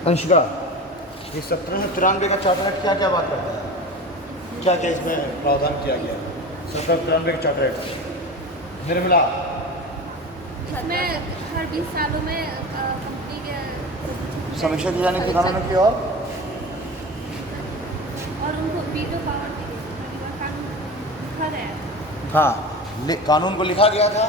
अंशिका, ये 1793 का charter act क्या क्या बात करता है, क्या क्या इसमें प्रावधान किया गया? 1793 का चार्टर एक्ट निर्मला, इसमें हर 20 सालों में कंपनी के समीक्षा की जाने की कानून की और उनको वीटो पावर दी गई, कानून लिखा गया है। हाँ, कानून को लिखा गया था,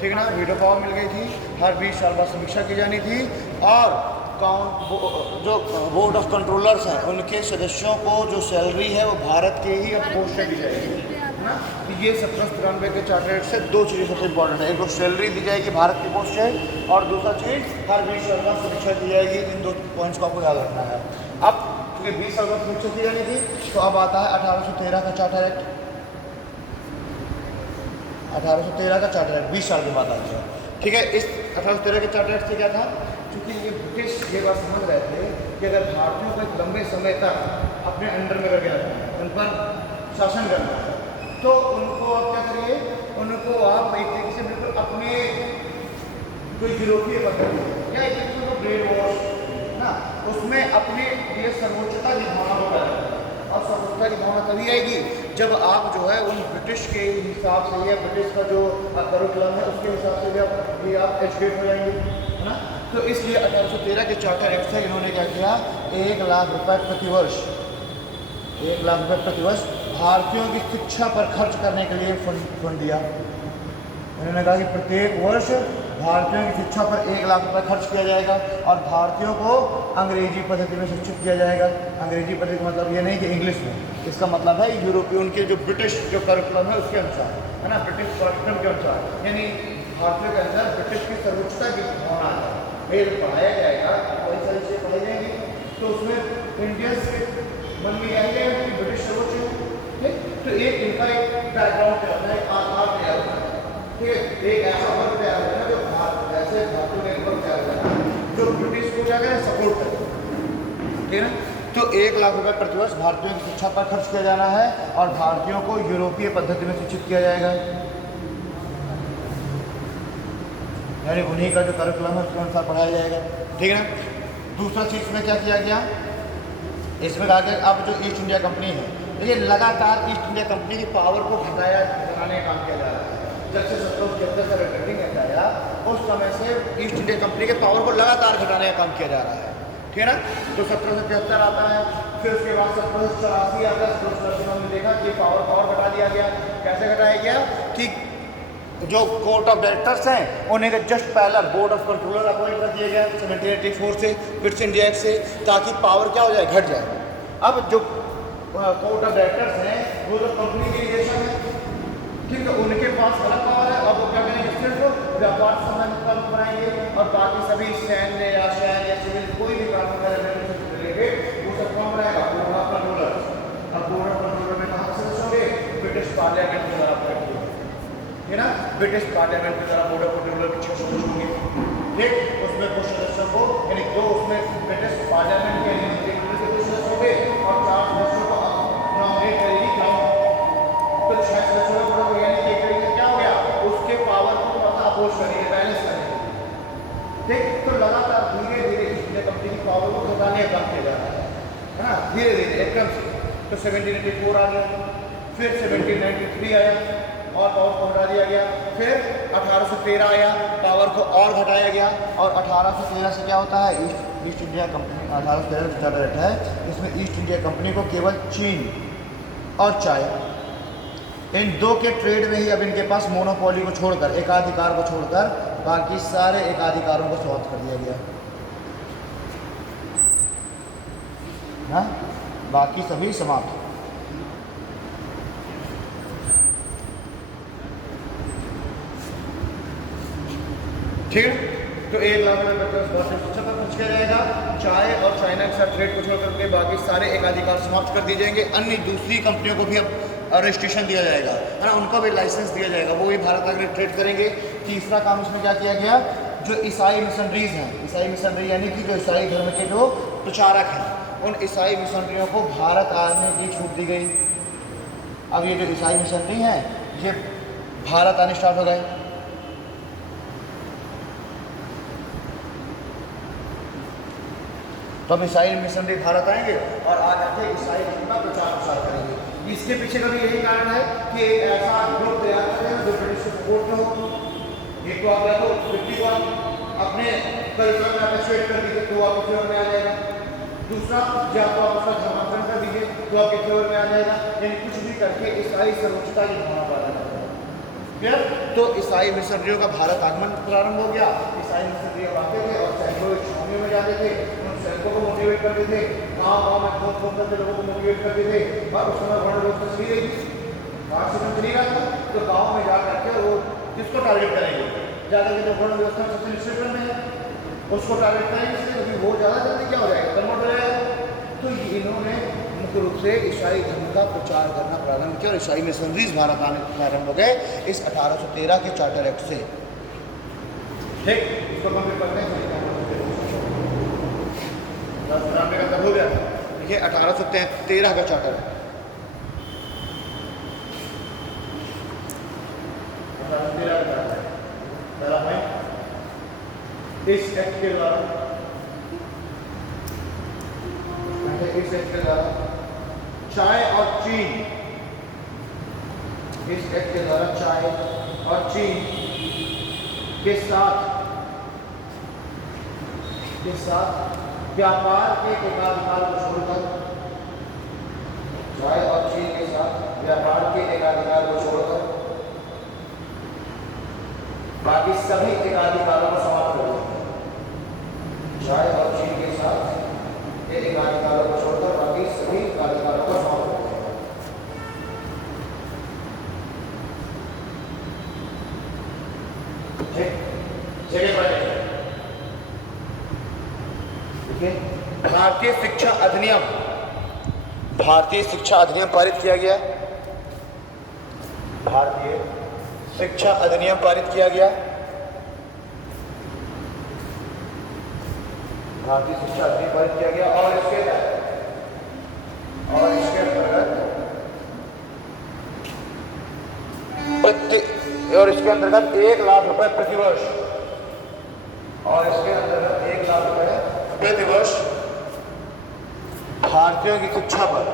ठीक है ना, वीटो पावर मिल गई थी, हर 20 साल बाद समीक्षा की जानी थी, और जो बोर्ड ऑफ कंट्रोलर्स हैं उनके सदस्यों को जो सैलरी है वो भारत के ही पोस्ट से दी जाएगी, है ना। ये 1793 के चार्टर एक्ट से दो चीज़ें सबसे इंपॉर्टेंट है, एक तो सैलरी दी जाएगी भारत की पोस्ट से, और दूसरा चीज़ हर 20 साल बाद समीक्षा दी जाएगी। इन दो पॉइंट्स को आपको याद रखना है। अब क्योंकि 20 साल बाद समीक्षा की जानी थी, तो अब आता है 1813 का चार्टर एक्ट। 1813 का चार्टर एक्ट 20 साल के बाद आ गया, ठीक है। इस 1813 के चार्टर एक्ट से क्या था, क्योंकि ये ब्रिटिश ये बात समझ रहे थे कि अगर भारतीयों को एक लंबे समय तक अपने अंडर में रखना है, उन पर शासन करना है, तो उनको आप क्या करिए, उनको आप एक तरीके से बिल्कुल अपने कोई यूरोपीय पद्धति या एक तरीके से ब्रेन वॉश ना, उसमें अपने लिए सर्वोच्चता की भावना को पैदा करें। और सर्वोच्चता की भावना तभी आएगी जब आप जो है उन ब्रिटिश के हिसाब से या ब्रिटिश का जो करिकुलम है उसके हिसाब से भी आप एजुकेट हो जाएंगे, है ना। तो इसलिए 1813 के चार्टर एक्ट से इन्होंने क्या किया, 1 लाख रुपए प्रतिवर्ष, 1 लाख रुपए प्रतिवर्ष भारतीयों की शिक्षा पर खर्च करने के लिए फंड दिया। उन्होंने कहा कि प्रत्येक वर्ष भारतीयों की शिक्षा पर 1 लाख रुपए खर्च किया जाएगा, और भारतीयों को अंग्रेजी पद्धति में शिक्षित किया जाएगा। अंग्रेजी पद्धति का मतलब ये नहीं कि इंग्लिश में, इसका मतलब है यूरोपीय उनके जो ब्रिटिश जो करिकुलम है उसके अनुसार, है ना, ब्रिटिश करिकुलम के अनुसार, यानी भारतीयों के अंदर ब्रिटिश की सर्वोच्चता की भावना है, फिर पढ़ाया जाएगा, वही सारी चीज़ें पढ़ाई जाएंगी, तो उसमें इंडियंस के मन में आई जाएगा कि ब्रिटिश सर्वोच्च है, ठीक। तो एक इनका एक बैकग्राउंड तैयार होता है, एक आधार तैयार होता है, ठीक है। एक ऐसा वर्ग तैयार होता है जो जैसे भारतीयों का एक वर्ग तैयार होता है जो ब्रिटिश को क्या करें, सपोर्ट करें, ठीक है ना। तो 1 लाख रुपए प्रतिवर्ष भारतीयों की शिक्षा पर खर्च किया जाना है, और भारतीयों को यूरोपीय पद्धति में शिक्षित किया जाएगा, यानी उन्हीं का जो करिकुलम है उसके अनुसार पढ़ाया जाएगा, ठीक है ना। दूसरा चीज़ में क्या किया गया, इसमें कहा गया अब जो ईस्ट इंडिया कंपनी है, ये लगातार ईस्ट इंडिया कंपनी की पावर को घटाने का काम किया जा रहा है। जब से 1775 का रिकॉर्डिंग एक्ट आया, उस समय से ईस्ट इंडिया कंपनी के पावर को लगातार घटाने का काम किया जा रहा है, ठीक है ना। तो 1773 आता है, फिर उसके बाद 1784 आता है। 1784 में हमने देखा कि पावर घटा दिया गया। कैसे घटाया गया कि जो कोर्ट ऑफ डायरेक्टर्स हैं उन्हें जस्ट पहला बोर्ड ऑफ कंट्रोलर अपॉइंट कर दिया गया 1784 से, ब्रिटिश इंडिया एक्ट से, ताकि पावर क्या हो जाए, घट जाए। अब जो कोर्ट ऑफ डायरेक्टर्स हैं वो तो कंपनी के निदेशक हैं, ठीक है, उनके पास अलग पावर है। अब वो क्या करेंगे, सिर्फ व्यापार संबंध कानून बनाएंगे, और बाकी सभी सैन्य या शहर या सिविल कोई भी कानून रिलेटेड वो सब कौन बनाएगा, बोर्ड ऑफ कंट्रोलर। अब बोर्ड ऑफ कंट्रोलर में कहाँ सदस्य होंगे, ब्रिटिश पार्लियामेंट के द्वारा अपॉइंट किए, है ना। ब्रिटिश पार्लियामेंट के द्वारा बोर्ड ऑफ कंट्रोलर के 6 सदस्य होंगे, ठीक। उसमें कुछ सदस्यों को, यानी दो उसमें ब्रिटिश पार्लियामेंट के सदस्य होंगे, और 4 सदस्यों को नॉमिनेट करेगी क्राउन। तो 6 सदस्यों का बोर्ड, यानी एक तरीके से क्या हो गया, उसके पावर को थोड़ा सा अपोज करेंगे, बैलेंस करेंगे, ठीक। तो लगातार धीरे धीरे इंडिया कंपनी की पावर को घटाने का काम किया जा रहा है ना, धीरे धीरे एकदम से। तो 1784 आ गया, फिर 1793 आया और पावर को घटा दिया गया, फिर 1813 आया, पावर को और घटाया गया, और 1813 से क्या होता है, ईस्ट इंडिया कंपनी 1813 का चार्टर एक्ट है, इसमें ईस्ट इंडिया कंपनी को केवल चीन और चाय, इन दो के ट्रेड में ही अब इनके पास मोनोपोली को छोड़कर, एकाधिकार को छोड़कर बाकी सारे एकाधिकारों को समाप्त कर दिया गया, हाँ, बाकी सभी समाप्त। ठीक है। तो 1 लाख रुपए भारतीय शिक्षा पर खर्च किया जाएगा, चाय और चाइना के साथ ट्रेड को छोड़ करके बाकी सारे एकाधिकार समाप्त कर दिए जाएंगे। अन्य दूसरी कंपनियों को भी अब रजिस्ट्रेशन दिया जाएगा, है ना, उनको भी लाइसेंस दिया जाएगा, वो भी भारत आकर ट्रेड करेंगे। तीसरा काम इसमें क्या किया गया, जो ईसाई मिशनरीज हैं, ईसाई मिशनरी यानी कि जो ईसाई धर्म के जो प्रचारक हैं, उन ईसाई मिशनरियों को भारत आने की छूट दी गई। अब ये जो ईसाई मिशनरी हैं ये भारत आने स्टार्ट हो गए, तो अब ईसाई मिशनरी भारत आएंगे और आ करके ईसाई धर्म का प्रचार प्रसार करेंगे। इसके पीछे का भी यही कारण है कि एक ऐसा ग्रुप तैयार करें जो ब्रिटिश के सपोर्ट में हो। एक तो आप या तो 51 अपने कल्चर में अटेस्टेड कर दीजिए तो आपके फेवर में आ जाएगा। दूसरा, या तो आप उसका धर्मांतरण कर दीजिए तो आपके फेवर में आ जाएगा। यानी कुछ भी करके ईसाई सर्वोच्चता की भावना पैदा करता है। क्लियर? तो ईसाई मिशनरियों का भारत आगमन प्रारंभ हो गया। ईसाई मिशनरी आते थे और सैनिकों छावनियों में जाते थे, उन सैनिकों को मोटिवेट करते थे, गाँव में फोन फोन करके लोगों को मोटिवेट करते थे। और उस समय वर्ण व्यवस्था चली रही थी, बाहर से चली रहा था, तो गाँव में जा करके वो किसको टारगेट करेंगे? ज़्यादा जो वर्ण व्यवस्था सबसे निश्चित में है उसको टारगेट करेंगे, इसलिए क्योंकि वो ज़्यादा जल्दी क्या हो जाएगा, कन्वर्ट हो जाएगा। तो इन्होंने मुख्य रूप से ईसाई धर्म का प्रचार करना प्रारंभ किया और ईसाई मिशनरीज भारत आने प्रारंभ हो गए इस 1813 के चार्टर एक्ट से। ठीक, इसको हम पढ़ते हैं। का हो गया, देखिए 1813 का चार्टर एक्ट। 1813 का चार्टर एक्ट पहला पॉइंट, इस एक्ट के द्वारा इस एक्ट के द्वारा चाय और चीन, इस एक्ट के द्वारा चाय और चीन के साथ व्यापार के एकाधिकार को छोड़कर, चाय और चीन के साथ व्यापार के एकाधिकार को छोड़कर बाकी सभी एकाधिकारों को समाप्त कर दिया। चाय और चीन के साथ एकाधिकारों को छोड़कर बाकी सभी एकाधिकारों को समाप्त कर दिया। देखिए, भारतीय शिक्षा अधिनियम, भारतीय शिक्षा अधिनियम पारित किया गया। भारतीय शिक्षा अधिनियम पारित किया गया। भारतीय शिक्षा अधिनियम पारित किया गया और इसके अंतर्गत 1 लाख रुपए प्रतिवर्ष, और इसके अंतर्गत 1 लाख रुपए प्रतिवर्ष भारतीयों की शिक्षा पर,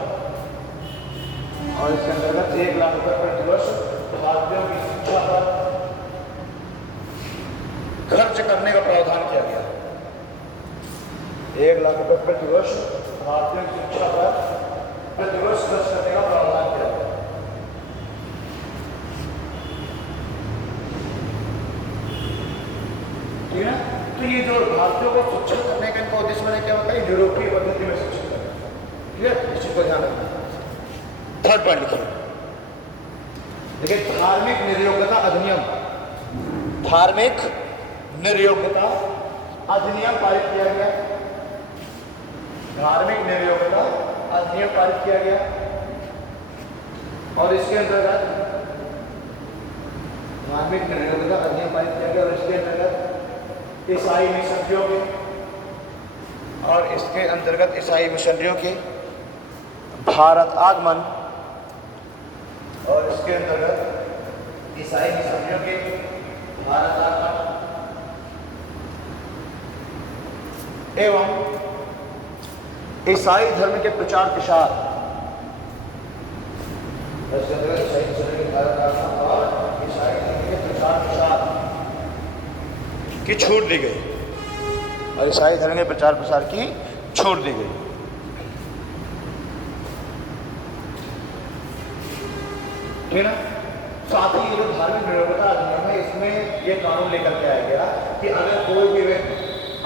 और इसके अंतर्गत 1 लाख रुपए प्रतिवर्ष भारतीयों की शिक्षा पर खर्च करने का प्रावधान किया गया। 1 लाख रुपए प्रतिवर्ष भारतीयों की शिक्षा पर प्रतिवर्ष खर्च करने का प्रावधान किया गया। ठीक है, तो ये जो भारतीयों को शिक्षित करने का इनका उद्देश्य मैंने क्या बताया, यूरोपीय पद्धति में शिक्षित करना। ठीक है, इस चीज को ध्यान रखना। थर्ड पॉइंट लिखिए, देखिए धार्मिक निर्योग्यता अधिनियम, धार्मिक निर्योग्यता अधिनियम पारित किया गया। धार्मिक निर्योग्यता अधिनियम पारित किया गया और इसके अंतर्गत धार्मिक निर्योग्यता अधिनियम पारित किया गया और इसके अंतर्गत ईसाई मिशनरियों के, और इसके अंतर्गत ईसाई मिशनरियों के भारत आगमन, और इसके अंतर्गत ईसाई मिशनरियों के भारत आगमन एवं ईसाई धर्म के प्रचार प्रसार, इसके अंतर्गत ईसाई मिशनरी के भारत आगमन और ईसाई धर्म के प्रचार प्रसार की छूट दी गई, और ईसाई धर्म के प्रचार प्रसार की छूट दी गई। ठीक है, साथ ही ये जो धार्मिक निर्भरता अधिनियम है इसमें ये कानून लेकर के आया गया कि अगर कोई भी व्यक्ति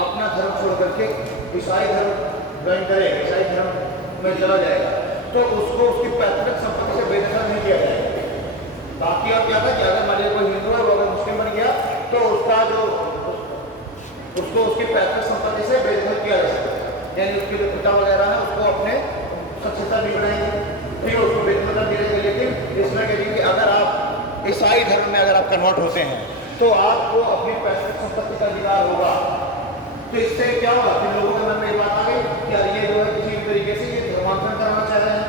अपना धर्म छोड़ करके ईसाई धर्म ज्वाइन करेगा, ईसाई धर्म में चला जाएगा, तो उसको उसकी पैतृक संपत्ति से बेदखल नहीं किया जाएगा। बाकी और क्या था कि अगर मान लीजिए कोई हिंदू है वो अगर मुस्लिम बन गया तो उसका जो उसको उसकी पैतृक संपत्ति से बेदखल किया जा सकता है, यानी उसके जो पिता वगैरह है उसको अपने सक्षता नहीं बनाएंगे, ठीक है, उसको बेदखल कर दिया जाएगा। लेकिन इसमें कह कि अगर आप ईसाई धर्म में अगर आप कन्वर्ट होते हैं तो आपको अपनी पैतृक संपत्ति का अधिकार होगा। तो इससे क्या होगा कि लोगों के मन में ये बात आ गई कि यार ये जो है किसी तरीके से ये धर्मांतरण कराना चाह रहे हैं,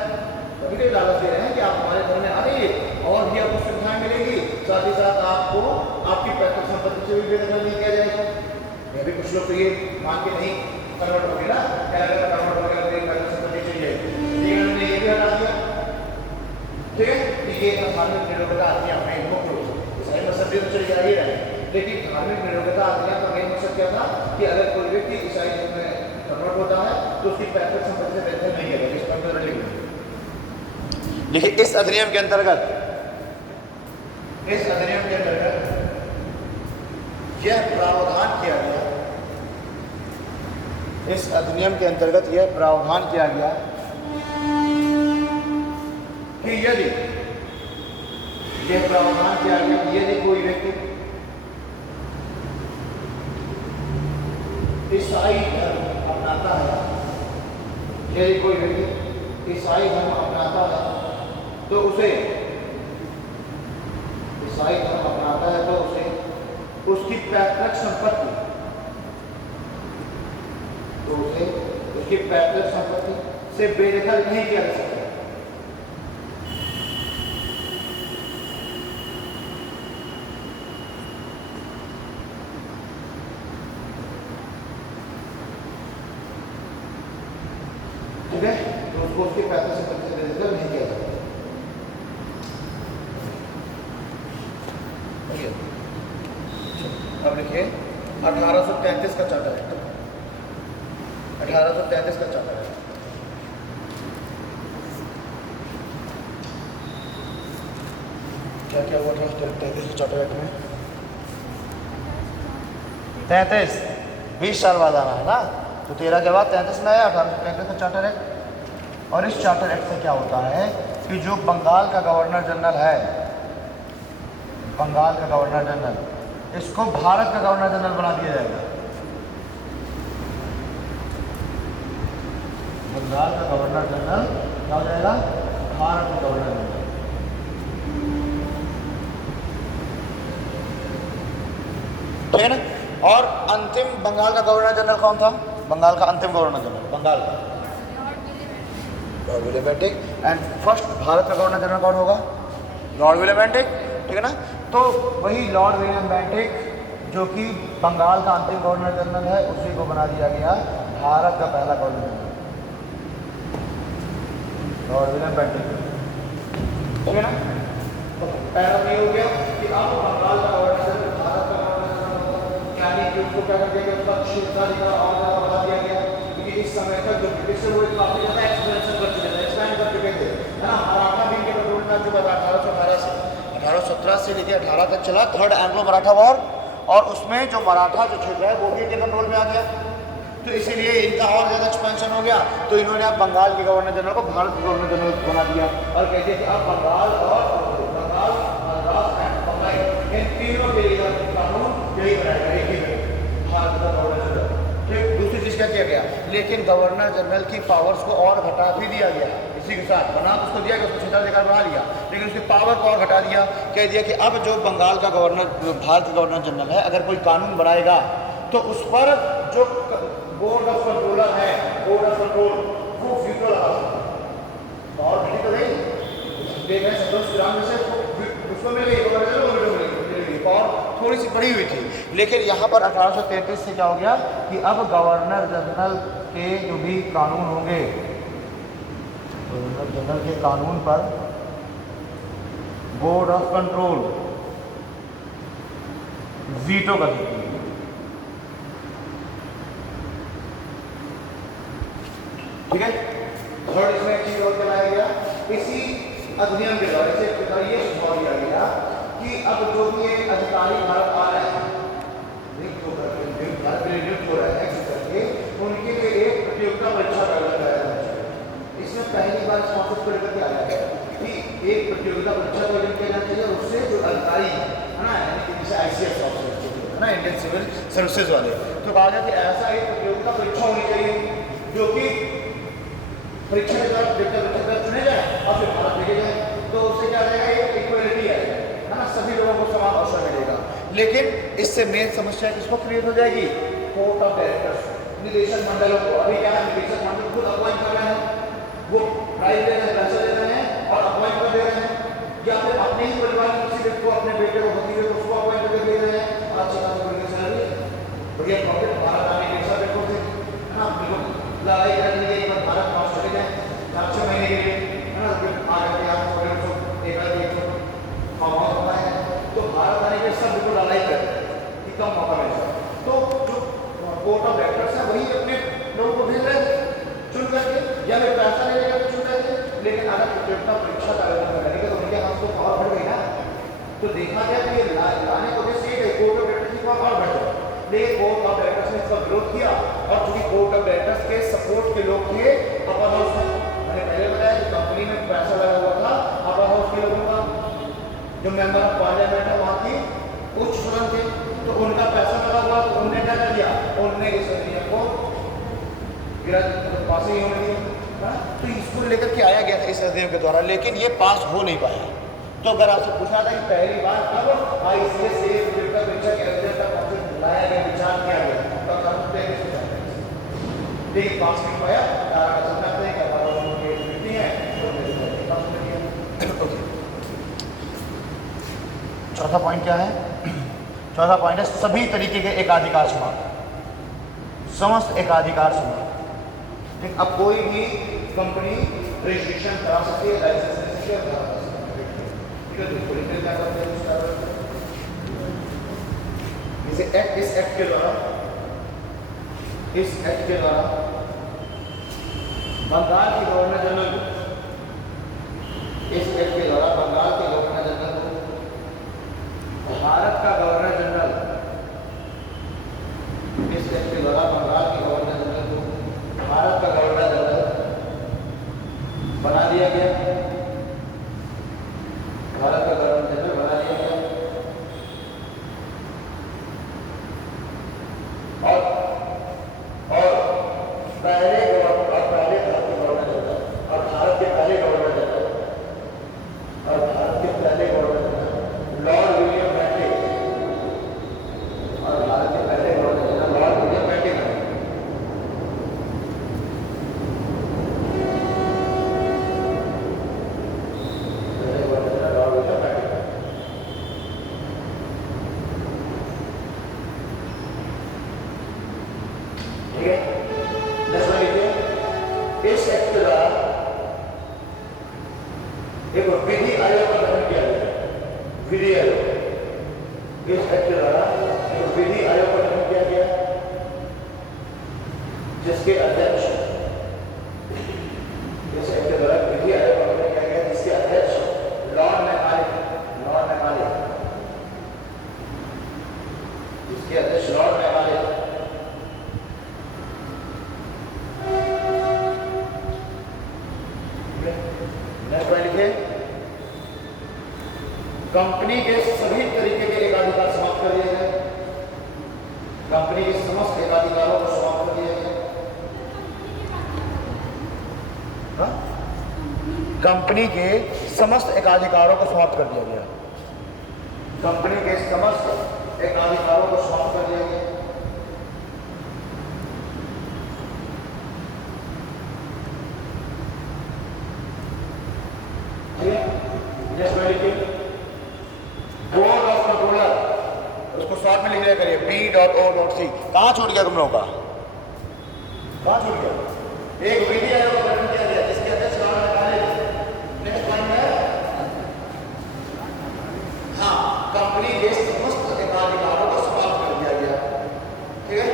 तभी तो लालच दे रहे हैं कि आप हमारे धर्म में आ जाइए और भी आपको सुविधाएं मिलेगी, साथ ही साथ आपको आपकी पैतृक संपत्ति से भी बेदखल नहीं किया जाएगा। ये भी कुछ लोग तो ये मान के नहीं कन्वर्ट होंगे ना, धार्मिक निरपेक्षता अधिनियम का मेन मकसद क्या था कि अगर कोई व्यक्ति ईसाई धर्म में कन्वर्ट होता है तो उसकी पैतृक संपत्ति से बेहतर नहीं है। इस पर देखिए इस अधिनियम के अंतर्गत यह प्रावधान किया गया, इस अधिनियम के अंतर्गत यह प्रावधान किया गया कि यदि कोई व्यक्ति ईसाई धर्म अपनाता है, तो उसे उसकी पैतृक संपत्ति से बेदखल नहीं किया जा सकता। ठीक है, तो उसको उसकी पैतृक संपत्ति से बेदखल नहीं किया जाता। अब लिखिए 1833 का चार्टर एक्ट, 1833 का चार्टर एक्ट। क्या क्या हुआ था 1833 चार्टर एक्ट में? 33 20 साल बाद आना है ना, तो 13 के बाद 33 में आया 1833 का चार्टर एक्ट। और इस चार्टर एक्ट से क्या होता है कि जो बंगाल का गवर्नर जनरल है, इसको भारत का गवर्नर जनरल बना दिया जाएगा। बंगाल का गवर्नर जनरल क्या हो जाएगा? भारत का गवर्नर जनरल। ठीक है ना। और अंतिम बंगाल का गवर्नर जनरल कौन था? बंगाल का अंतिम गवर्नर जनरल, बंगाल का Lord William Bentinck. And first Bharat का गवर्नर जनरल कौन होगा? Lord William Bentinck. ठीक है ना। तो वही लॉर्ड विलियम बेंटिक जो कि बंगाल का अंतिम गवर्नर जनरल है, उसी को बना दिया गया भारत का पहला governor general, Lord William Bentinck. ठीक है ना। तो पहला ये हो गया कि अब बंगाल का गवर्नर जनरल भारत का गवर्नर जनरल होगा, यानी कि उसको क्या कर दिया गया, उसका क्षेत्राधिकार और ज़्यादा बढ़ा दिया गया। क्योंकि इस समय तक जो ब्रिटिश है वो काफ़ी ज़्यादा एक्सपेंशन कर चुके थे, एक्सपेंड कर चुके थे, है ना। मराठा भी इनके कंट्रोल में आ चुका था 1818 से, 1817 से लेकर 18 तक चला थर्ड एंग्लो मराठा वॉर। और उसमें जो मराठा जो क्षेत्र है वो भी इनके कंट्रोल में आ गया, तो इसीलिए इनका और ज़्यादा एक्सपेंशन हो गया। तो इन्होंने अब बंगाल के गवर्नर जनरल को भारत के गवर्नर जनरल बना दिया और कह दिया कि अब बंगाल, महाराष्ट्र एंड बंगाल इन तीनों के लिए कानून यही बनाएगा, एक ही भारत का गवर्नर जनरल। ठीक। दूसरी चीज़ क्या किया गया, लेकिन गवर्नर जनरल की पावर्स को और घटा भी दिया गया। इसी के साथ बना तो उसको दिया गया, उसको क्षेत्राधिकार बढ़ा दिया, लेकिन उसकी पावर को और घटा दिया। कह दिया कि अब जो बंगाल का गवर्नर, भारत का गवर्नर जनरल है, अगर कोई कानून बनाएगा तो उस पर जो बोर्ड ऑफ कंट्रोलर है, बोर्ड ऑफ कंट्रोल, वो वीटो लगा सकता है। और घटी तो नहीं देख रहे हैं, संतोष ग्राम में से उसको मिल गई, पावर थोड़ी सी बढ़ी हुई थी। लेकिन यहाँ पर 1833 से क्या हो गया कि अब गवर्नर जनरल के जो भी कानून होंगे, गवर्नर जनरल के कानून पर बोर्ड ऑफ कंट्रोल वीटो कर सकती है। ठीक है। थर्ड इसमें एक चीज और बनाया गया, इसी अधिनियम के द्वारा ये सुझाव दिया गया कि अब जो भी ये अधिकारी भारत आ रहे हैं, नियुक्त हो रहे हैं, उनके लिए एक प्रतियोगिता परीक्षा का आयोजन कराया जाना चाहिए। इसमें पहली बार स्पॉन्सर करके आया है कि एक प्रतियोगिता परीक्षा का आयोजन किया जाना चाहिए, और उससे जो अधिकारी है ना, यानी कि जैसे ICS ऑफिसर है ना, इंडियन सिविल सर्विसेज वाले, तो कहा गया कि ऐसा एक प्रतियोगिता परीक्षा होनी चाहिए जो कि परीक्षा के द्वारा चुने जाए और फिर भारत भेजे जाए। तो उससे क्या रहेगा, एक इक्वलिटी आएगा, है ना, सभी लोगों को समान अवसर मिलेगा। लेकिन इससे मेन समस्या किसको क्रिएट हो जाएगी? कोर्ट ऑफ डायरेक्टर्स, निदेशक मंडलों को। अभी क्या है, निदेशक मंडल खुद अपॉइंट कर रहे हैं, वो प्राइज दे रहे हैं, पैसे दे रहे हैं और अपॉइंट कर दे रहे हैं, या फिर अपने ही परिवार के किसी व्यक्ति को, अपने बेटे को, भतीजे को, उसको अपॉइंट करके दे रहे हैं। अच्छी खासी बढ़िया सैलरी, बढ़िया प्रॉफिट, भारत आने के सब बिल्कुल थे, है ना। बिल्कुल लड़ाई करने के लिए भारत पहुँच चले जाए 4-6 महीने के लिए, है ना। फिर आगे आप थोड़े एक होता है, तो भारत आने के सब बिल्कुल लड़ाई करते हैं कि कम कोर्ट ऑफ डायरेक्टर्स है वही अपने लोगों को भेज रहे थे चुन करके, या फिर पैसा ले लेकर चुन रहे थे। लेकिन अगर प्रतियोगिता परीक्षा का आयोजन करने के तो उनके हाथ को पावर बढ़ गई ना, तो देखा गया कि ये लाने को उद्देश्य ये कोर्ट ऑफ डायरेक्टर्स की पावर बढ़ गई। लेकिन कोर्ट ऑफ डायरेक्टर्स ने इसका विरोध किया, और चूंकि कोर्ट ऑफ डायरेक्टर्स के सपोर्ट के लोग थे अपर हाउस में, मैंने पहले बताया कि कंपनी में पैसा लगा हुआ था अपर हाउस के लोगों का, जो मेंबर ऑफ पार्लियामेंट है वहाँ की उच्च सदन थे, तो उनका पैसा लगा हुआ, तो उन्होंने क्या कर दिया, उन्होंने इस अधिनियम को पास ही होने दिया। तो इसको लेकर के आया गया था इस अधिनियम के द्वारा, लेकिन ये पास हो नहीं पाया। तो अगर आपसे पूछा था कि पहली बार कब आईसीएस से प्रतियोगिता परीक्षा के रिजल्ट का कॉन्सेप्ट लाया गया, विचार किया गया, तो आप समझते हैं किसको जानते हैं, लेकिन पास नहीं पाया। समझते हैं कि हमारा मिलती है तो पास कर दिया। चौथा पॉइंट क्या है? चौथा पॉइंट है सभी तरीके के एकाधिकार समाप्त, समस्त एकाधिकार समाप्त। लेकिन अब कोई भी कंपनी रजिस्ट्रेशन करा सकती है, लाइसेंस ले सकती है, क्या करते हैं इस एक्ट के द्वारा, इस एक्ट के द्वारा बंगाल के गवर्नर जनरल को, इस एक्ट के द्वारा बंगाल के गवर्नर जनरल को, भारत का गवर्नर जनरल, इस एक्ट के द्वारा बंगाल के गवर्नर जनरल को भारत का गवर्नर जनरल बना दिया गया, भारत का गवर्नर जनरल बना दिया गया। और पहले भारत के गवर्नर जनरल, और भारत के पहले गवर्नर जनरल, और भारत के पहले governor general Lord William Bentinck, और भारत के पहले governor general Lord William Bentinck है। इस एक्ट के द्वारा एक विधि आयोग का गठन किया गया, विधि आयोग, इस एक्ट के द्वारा एक विधि आयोग का गठन किया गया, जिसके अध्यक्ष, इस एक्ट के द्वारा विधि आयोग का गठन किया गया, जिसके अध्यक्ष लॉर्ड मैकाले, लॉर्ड मैकाले, जिसके अध्यक्ष लॉर्ड मैकाले। कंपनी के सभी तरीके के एकाधिकार समाप्त कर दिए गए, कंपनी के समस्त एकाधिकारों को समाप्त कर दिया गया। कंपनी के समस्त एकाधिकारों को समाप्त कर दिया गया, कंपनी के समस्त एकाधिकारों को समाप्त कर दिया गया। बोर्ड ऑफ कंट्रोलर, उसको शॉर्ट में लिख दिया करिए B.O.C। कहाँ छूट गया तुम लोगों का? कहाँ छूट गया? एक विधि आयोग का गठन किया गया, जिसके अध्यक्ष लॉर्ड मैकाले। नेक्स्ट पॉइंट है, हाँ, कंपनी के समस्त एकाधिकारों को समाप्त कर दिया गया। ठीक है,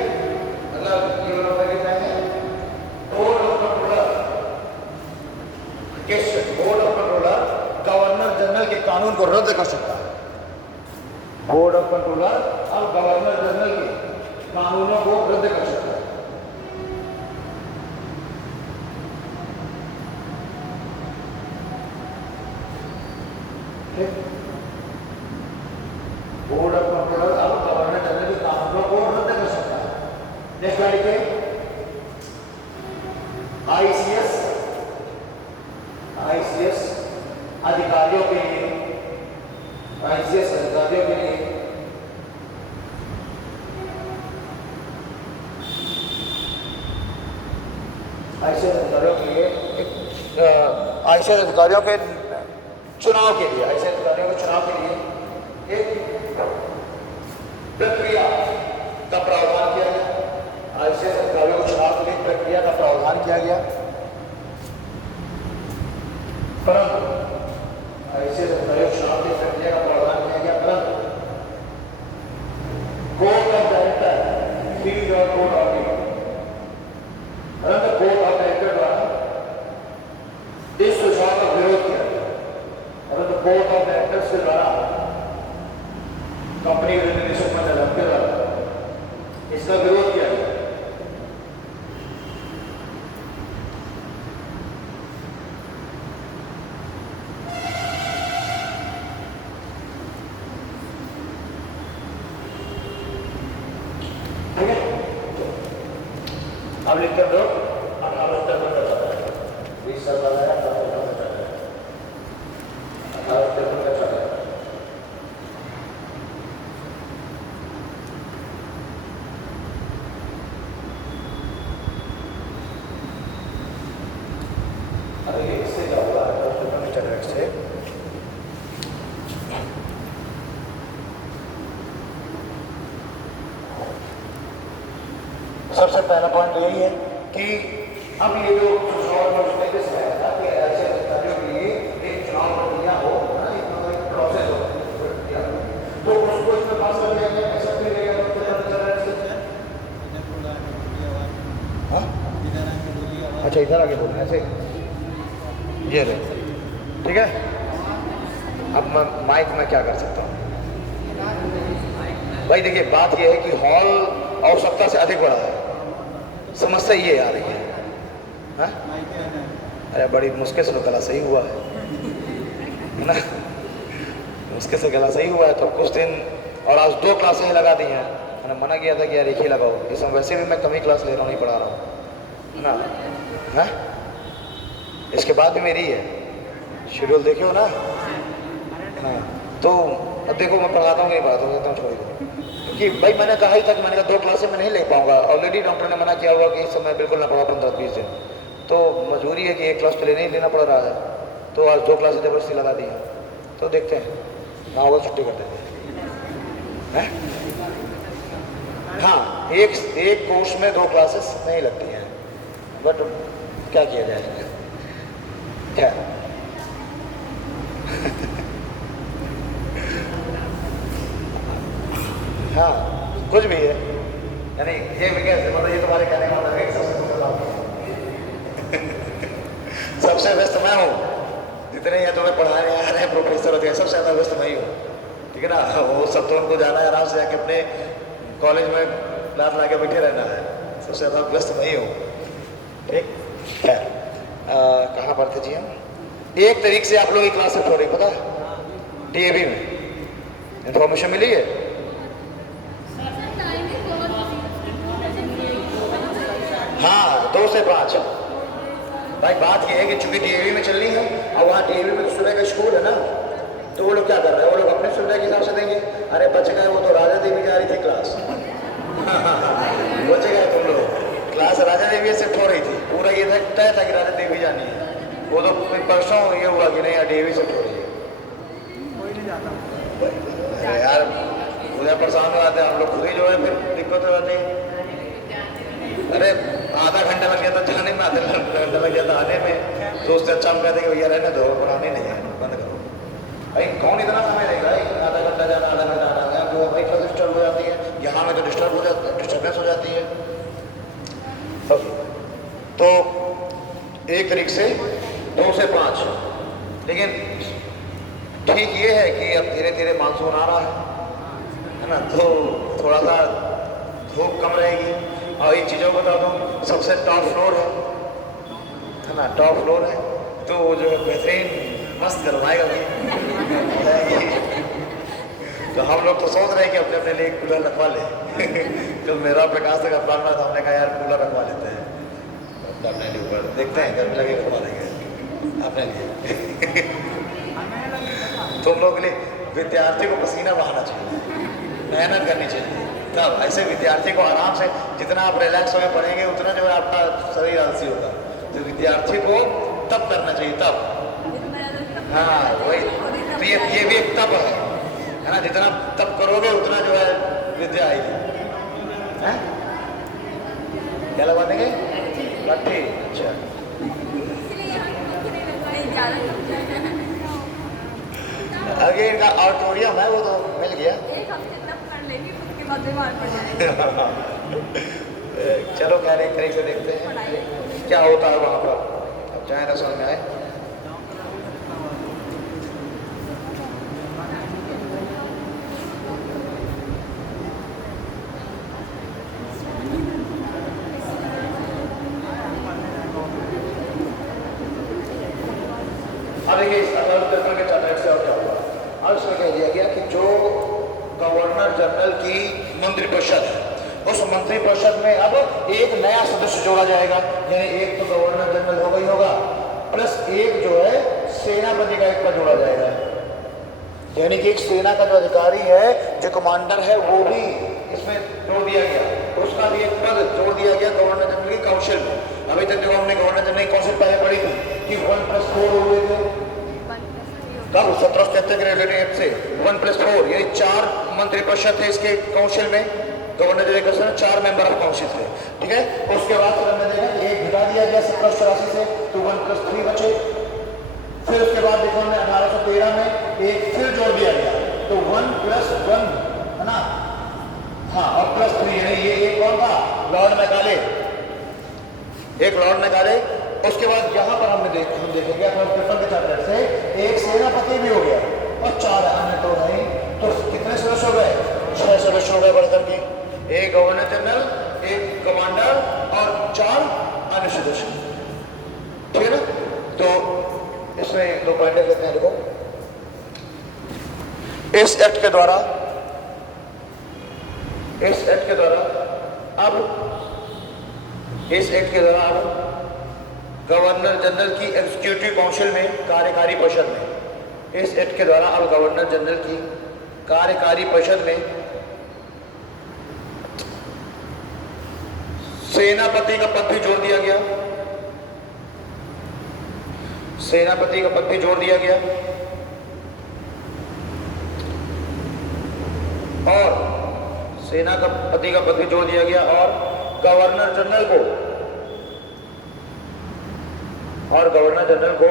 मतलब ये लोग क्या है, board of controller, board of controller governor general के कानून को रद्द कर सकता है। बोर्ड ऑफ कंट्रोलर अब गवर्नर जनरल के कानूनों को रद्द कर सकता है। बोर्ड ऑफ कंट्रोलर अब गवर्नर जनरल के कानूनों को रद्द कर सकता है। नेक्स्ट स्लाइड पे आईसीएस अधिकारियों के लिए, आईसीएस अधिकारियों के लिए आईसीएस अधिकारियों के लिए आईसीएस अधिकारियों के चुनाव के लिए, आईसीएस अधिकारियों के चुनाव के लिए एक प्रक्रिया का प्रावधान किया गया। आईसीएस अधिकारियों के चुनाव के लिए प्रक्रिया का प्रावधान किया गया, परंतु आईसीएस अधिकारियों के चुनाव की प्रक्रिया का प्रावधान किया गया, परंतु कोड ऑफ डायरेक्टर, फील्ड और कोड ऑफ अब लिखते हैं लोग 1853 का चल रहा है, 20 साल वाला है, 1853 का चल रहा है, 1853 का चल रहा है। अरे इससे क्या हुआ, 1853 में चल रहा है इससे। सबसे पहला पॉइंट यही है कि अब ये जो चुनाव स्टेटस है ताकि ऐसे अधिकारियों के लिए एक चुनाव प्रक्रिया हो, एक प्रोसेस हो, तो उसको इसमें पास कर दिया गया, ऐसा फिर गया अच्छा इधर आगे बोलना ऐसे ये रहे, ठीक है। अब मैं माइक में क्या कर सकता हूँ भाई, देखिए बात ये है कि हॉल आवश्यकता से अधिक बड़ा है, समस्या ये आ रही है। हाँ? अरे बड़ी मुश्किल से गला सही हुआ है ना, मुश्किल से गला सही हुआ है। तो कुछ दिन और आज 2 क्लासें ही लगा दी हैं, मैंने मना किया था कि यार एक ही लगाओ, इस समय वैसे भी मैं कम ही क्लास ले रहा हूँ, नहीं पढ़ा रहा हूँ, है ना। हाँ? इसके बाद भी मेरी है, शेड्यूल देखे हो ना। हाँ तो अब देखो मैं पढ़ाता हूँ नहीं पढ़ाता हूँ, एकदम छोड़ दो, क्योंकि भाई मैंने कहा ही था कि मैंने कहा 2 क्लासें मैं नहीं ले पाऊंगा। ऑलरेडी डॉक्टर ने मना किया हुआ कि इस समय बिल्कुल ना पढ़ा 15-20 दिन, तो मजबूरी है कि 1 क्लास तो लेने ही लेना पड़ रहा है। तो आज 2 क्लासें जबरदस्ती लगा दी हैं, तो देखते हैं ना होगा छुट्टी कर देते हैं। हाँ एक कोर्स में 2 क्लासेस नहीं लगती हैं, बट क्या किया जाए, क्या हाँ कुछ भी है, यानी ये भी कैसे मतलब ये तुम्हारे कहने का मतलब है सबसे व्यस्त मैं हूँ, जितने यहाँ तुम्हें पढ़ाने आ रहे हैं प्रोफेसर होते हैं सबसे ज़्यादा व्यस्त मैं ही हूँ, ठीक है ना। वो सब तो उनको जाना है, आराम से जाके अपने कॉलेज में क्लास ला के बैठे रहना है, सबसे ज़्यादा व्यस्त मैं ही हूँ, ठीक है। कहाँ पर थे जी हम? 1 तारीख से आप लोग की क्लास शिफ्ट हो रही पता है, DAV में इंफॉर्मेशन मिली है। हाँ 2 से 5 भाई, बात ये है कि चूंकि DAV में चलनी है और वहाँ DAV में सुबह का स्कूल है ना, तो वो लोग क्या कर रहे हैं, वो लोग अपने सुविधा के हिसाब से देंगे। अरे बच गए, वो तो राजा देवी जा रही थी क्लास बच गए तुम लोग, क्लास राजा देवी शिफ्ट हो रही थी, पूरा ये तय था कि राजा देवी जानी है, वो तो परसों ये हुआ कि नहीं DAV शिफ्ट हो रही है। कोई नहीं जाता अरे यार उधर परेशान हो जाते हैं हम लोग, खुद ही जो है फिर दिक्कत हो जाती है। अरे आधा घंटा लग गया था जाने में, आधा घंटा लग गया था आने में, तो उससे अच्छा हम कहते कि भैया रहने दो, पढ़ाने नहीं है, बंद करो भाई, कौन इतना समय देगा, आधा घंटा जाना आधा घंटा आना, तो भाई क्लास डिस्टर्ब हो जाती है, यहाँ में तो डिस्टर्ब हो जाती है, डिस्टर्बेंस हो जाती है सब। तो 1 तारीख से 2 से 5, लेकिन ठीक ये है कि अब धीरे धीरे मानसून आ रहा है ना, तो थोड़ा सा धूप कम रहेगी। और एक चीज़ों को बता दूँ, सबसे टॉप फ्लोर है ना, टॉप फ्लोर है, तो वो जो बेहतरीन मस्त गरमाएगा भाई तो हम लोग तो सोच रहे हैं कि अपने अपने लिए कूलर रखवा लें तो मेरा प्रकाश का प्लान था, हमने कहा यार कूलर रखवा लेते हैं अपने लिए, ऊपर देखते हैं गर्मी लगे रखवा लेंगे अपने लिए तुम लोग के लिए विद्यार्थी को पसीना बहाना चाहिए, मेहनत करनी चाहिए, तब ऐसे विद्यार्थी को आराम से, जितना आप रिलैक्स होकर पढ़ेंगे उतना जो है आपका शरीर आलसी होगा, तो विद्यार्थी को तब करना चाहिए, तब। हाँ वही, तो ये भी एक तप है ना, जितना तप करोगे उतना जो है विद्या आएगी। क्या लगवा देंगे लट्ठी? अच्छा अगे इनका ऑडिटोरियम है, वो तो मिल गया चलो खैर एक तरीके से देखते हैं क्या होता है वहाँ पर, अब जाए तो समझ में आए। अब देखिए इस पेपर के चैप्टर से और क्या हुआ, अब इसमें कह दिया गया कि जो गवर्नर जनरल की मंत्रिपरिषद है उस मंत्री परिषद में अब एक नया सदस्य जोड़ा जाएगा, यानी एक तो गवर्नर जनरल हो गई होगा, प्लस एक जो है सेनापति का एक पद जोड़ा जाएगा, यानी कि एक सेना का जो अधिकारी है, जो कमांडर है, वो भी इसमें जोड़ दिया गया, उसका भी एक पद जोड़ दिया गया गवर्नर जनरल की काउंसिल में। अभी तक जो हमने गवर्नर जनरल की काउंसिल पहले पढ़ी थी कि 1+4 हुए थे, कब 1773 के रेगुलेटरी एक्ट से 1+4 यानी 4 मंत्री परिषद थे इसके काउंसिल में, गवर्नर जनरल काउंसिल में 4 मेंबर ऑफ काउंसिल थे, ठीक है। उसके बाद फिर हमने देखा एक घटा दिया गया 1784 से, तो 1+3 बचे। फिर उसके बाद देखो हमने 1813 में एक फिर जोड़ दिया गया, तो 1+1 है ना, हाँ, और +3 यानी ये एक कौन था, लॉर्ड मैकाले, एक लॉर्ड मैकाले। उसके बाद यहाँ पर हम देखेंगे ट्रिपल के चार्टर से एक सेनापति भी हो गया और 4 अन्य तो नहीं, तो कितने सदस्य हो गए, 6 सदस्य हो गए बढ़कर के, एक गवर्नर जनरल, एक कमांडर और 4 अन्य सदस्य, ठीक है ना। तो इसमें 2 पॉइंट कहते हैं, देखो इस एक्ट के द्वारा अब गवर्नर जनरल की एग्जीक्यूटिव काउंसिल में, कार्यकारी परिषद में, इस एक्ट के द्वारा अब गवर्नर जनरल की कार्यकारी परिषद में सेनापति का पद भी जोड़ दिया गया, सेनापति का पद भी जोड़ दिया गया, और सेनापति का पद भी जोड़ दिया गया, और गवर्नर जनरल को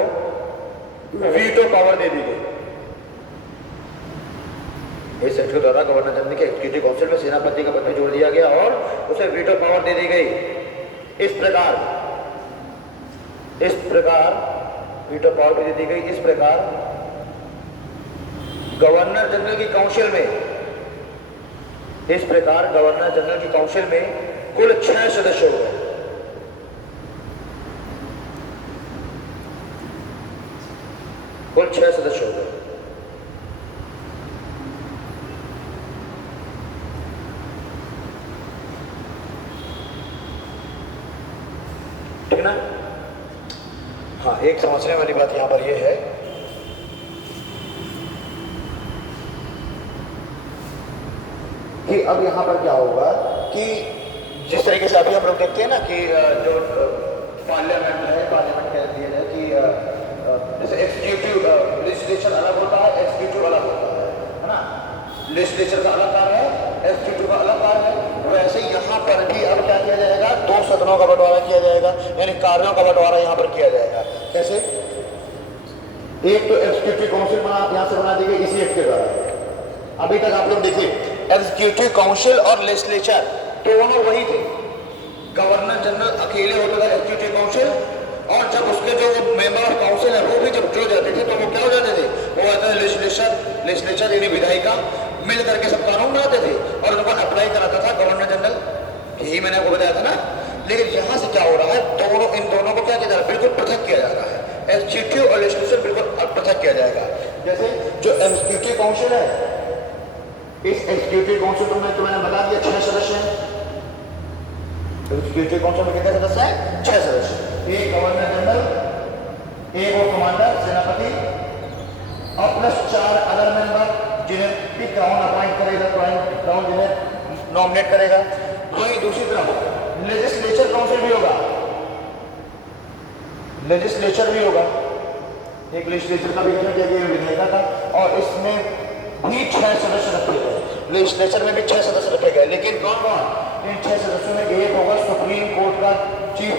वीटो पावर दे दी गई। इस एक्ट के द्वारा गवर्नर जनरल के एग्जीक्यूटिव काउंसिल में सेनापति का पद भी जोड़ दिया गया और उसे वीटो पावर दे दी गई। इस प्रकार वीटो पावर भी दे दी गई। इस प्रकार गवर्नर जनरल की काउंसिल में कुल 6 सदस्य हो गए। कुल 6 सदस्य हो गए। ठीक ना। हाँ, एक समझने वाली बात यहां पर यह है कि अब यहां पर क्या होगा कि जिस तरीके से अभी हम लोग देखते हैं ना कि जो पार्लियामेंट कह दिया जाए कि जैसे एग्जीक्यूटिव लेजिस्लेचर अलग होता है, एग्जीक्यूटिव अलग होता है ना। लेजिस्लेचर का अलग कार्य है, एग्जीक्यूटिव का अलग कार्य है। वैसे यहाँ पर भी अब क्या किया जाएगा, 2 सदनों का बंटवारा किया जाएगा, यानी कार्यों का बंटवारा यहाँ पर किया जाएगा। कैसे? एक तो एग्जीक्यूटिव काउंसिल यहाँ से बना दी गई इसी एक्ट के द्वारा। अभी तक आप लोग देखिए एग्जीक्यूटिव काउंसिल और लेजिस्लेचर दोनों वही थे। गवर्नर जनरल अकेले होता था एग्जीक्यूटिव काउंसिल, और जब उसके जो मेंबर ऑफ काउंसिल है वो भी जब जुड़ जाते थे तो वो क्या हो जाते थे, वो आता है लेजिस्लेचर यानी विधायिका मिल करके सब कानून बनाते थे और उनको अप्लाई कराता था गवर्नर जनरल। यही मैंने आपको बताया था ना। लेकिन यहाँ से क्या हो रहा है, इन दोनों को क्या किया जा रहा है, बिल्कुल पृथक किया जा रहा है। एग्जीक्यूटिव और लेजिस्लेचर बिल्कुल पृथक किया जाएगा। जैसे जो एग्जीक्यूटिव काउंसिल है, इस एग्जीक्यूटिव काउंसिल में तो मैंने बता दिया 6 सदस्य हैं। एग्जीक्यूटिव काउंसिल में कितने सदस्य हैं? 6 सदस्य। एक गवर्नर जनरल, एक और कमांडर सेनापति, और प्लस 4 अदर मेंबर जिन्हें भी क्राउन अपॉइंट करेगा, क्राउन जिन्हें नॉमिनेट करेगा। वहीं दूसरी तरफ लेजिस्लेचर काउंसिल भी होगा, एक लेजिस्लेचर का भी गठन किया गया विधायिका का, और इसमें भी 6 सदस्य रखे गए। लेजिस्लेचर में भी 6 सदस्य रखे गए, लेकिन कौन कौन? इन 6 सदस्यों में एक होगा सुप्रीम कोर्ट का chief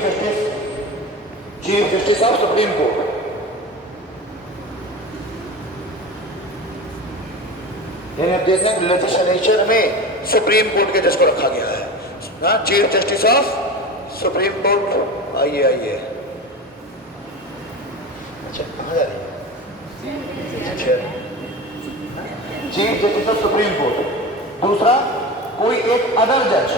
justice of supreme court. यानी आप देखते हैं लेजिस्लेचर में सुप्रीम कोर्ट के जज को रखा गया है, chief justice of supreme court. आइए अच्छा, कहाँ जा रही है? Chief justice of supreme court. दूसरा कोई एक अदर जज,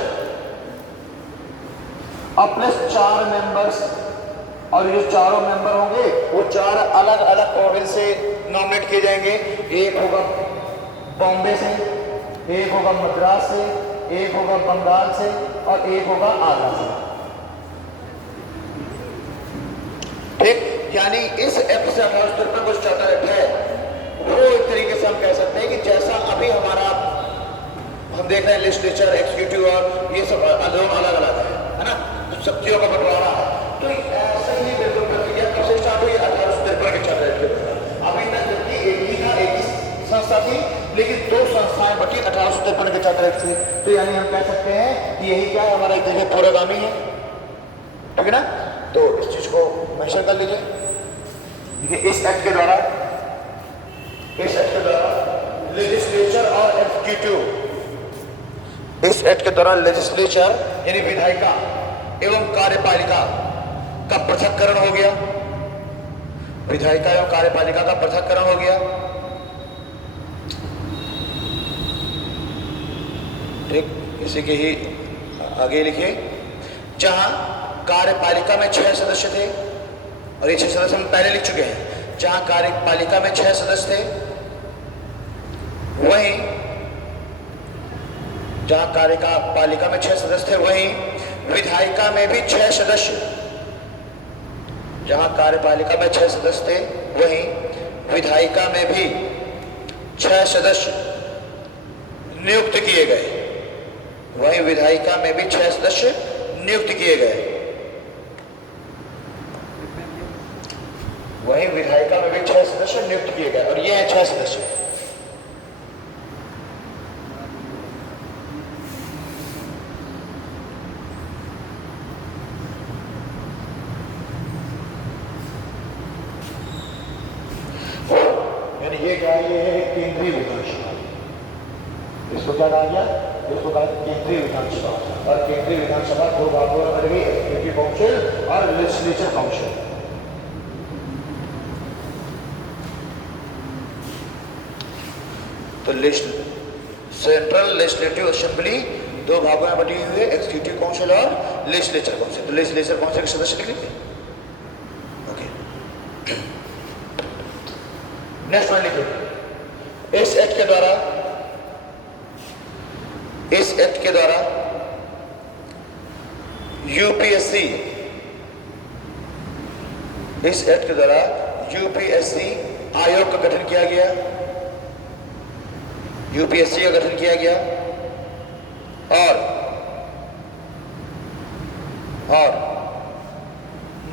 और प्लस 4 मेंबर्स, और ये चारों मेंबर होंगे वो 4 अलग अलग प्रोविंस से नॉमिनेट किए जाएंगे। एक होगा बॉम्बे से, एक होगा मद्रास से, एक होगा बंगाल से और एक होगा आगरा से। ठीक, यानी इस एक्ट से 1853 को चार्टर एक्ट है वो एक तरीके से हम कह सकते हैं कि जैसा अभी हमारा हम देख रहे हैं लेजिस्लेचर, एग्जीक्यूटिव और ये सब अलग अलग है ना, शक्तियों का बंटवारा है, तो ऐसा ही बिल्कुल प्रक्रिया कब से स्टार्ट हुई? 1853 के चार्टर एक्ट के द्वारा। अभी तक जबकि एक ही था, एक ही संस्था थी, लेकिन दो संस्थाएं बटी 1853 के चार्टर एक्ट से। तो यानी हम कह सकते हैं कि यही क्या है, हमारा एक तरीके पूर्वगामी है, ठीक है ना। तो इस चीज को मेंशन कर लीजिए। देखिए इस एक्ट के द्वारा लेजिस्लेचर और एग्जीक्यूटिव, इस एक्ट के दौरान लेजिस्लेचर यानी विधायिका एवं कार्यपालिका का पृथक्करण हो गया, विधायिका एवं कार्यपालिका का पृथक्करण हो गया। ठीक, इसी के ही आगे लिखिए, जहां कार्यपालिका में 6 सदस्य थे, और ये 6 सदस्य हम पहले लिख चुके हैं, जहां कार्यपालिका में 6 सदस्य थे, वहीं जहां कार्यपालिका में 6 सदस्य थे वहीं विधायिका में भी 6 सदस्य, जहां कार्यपालिका में 6 सदस्य थे वहीं विधायिका में भी 6 सदस्य नियुक्त किए गए, वहीं विधायिका में भी 6 सदस्य नियुक्त किए गए, वहीं विधायिका में भी 6 सदस्य नियुक्त किए गए, और ये हैं 6 सदस्य। ये क्या है? ये है केंद्रीय विधानसभा। इसको क्या कहा गया? इसको कहा केंद्रीय विधानसभा। और केंद्रीय विधानसभा दो भागों में बट गई, एग्जीक्यूटिव काउंसिल और लेजिस्लेचर काउंसिल। तो सेंट्रल लेजिस्लेटिव असेंबली दो भागों में बटी हुई है, एग्जीक्यूटिव काउंसिल और लेजिस्लेचर काउंसिल। तो लेजिस्लेचर काउंसिल के सदस्य लिख लीजिए। ओके, नेक्स्ट वन लिखिए, इस एक्ट के द्वारा यूपीएससी, इस एक्ट के द्वारा यूपीएससी आयोग का गठन किया गया, यूपीएससी का गठन किया गया, और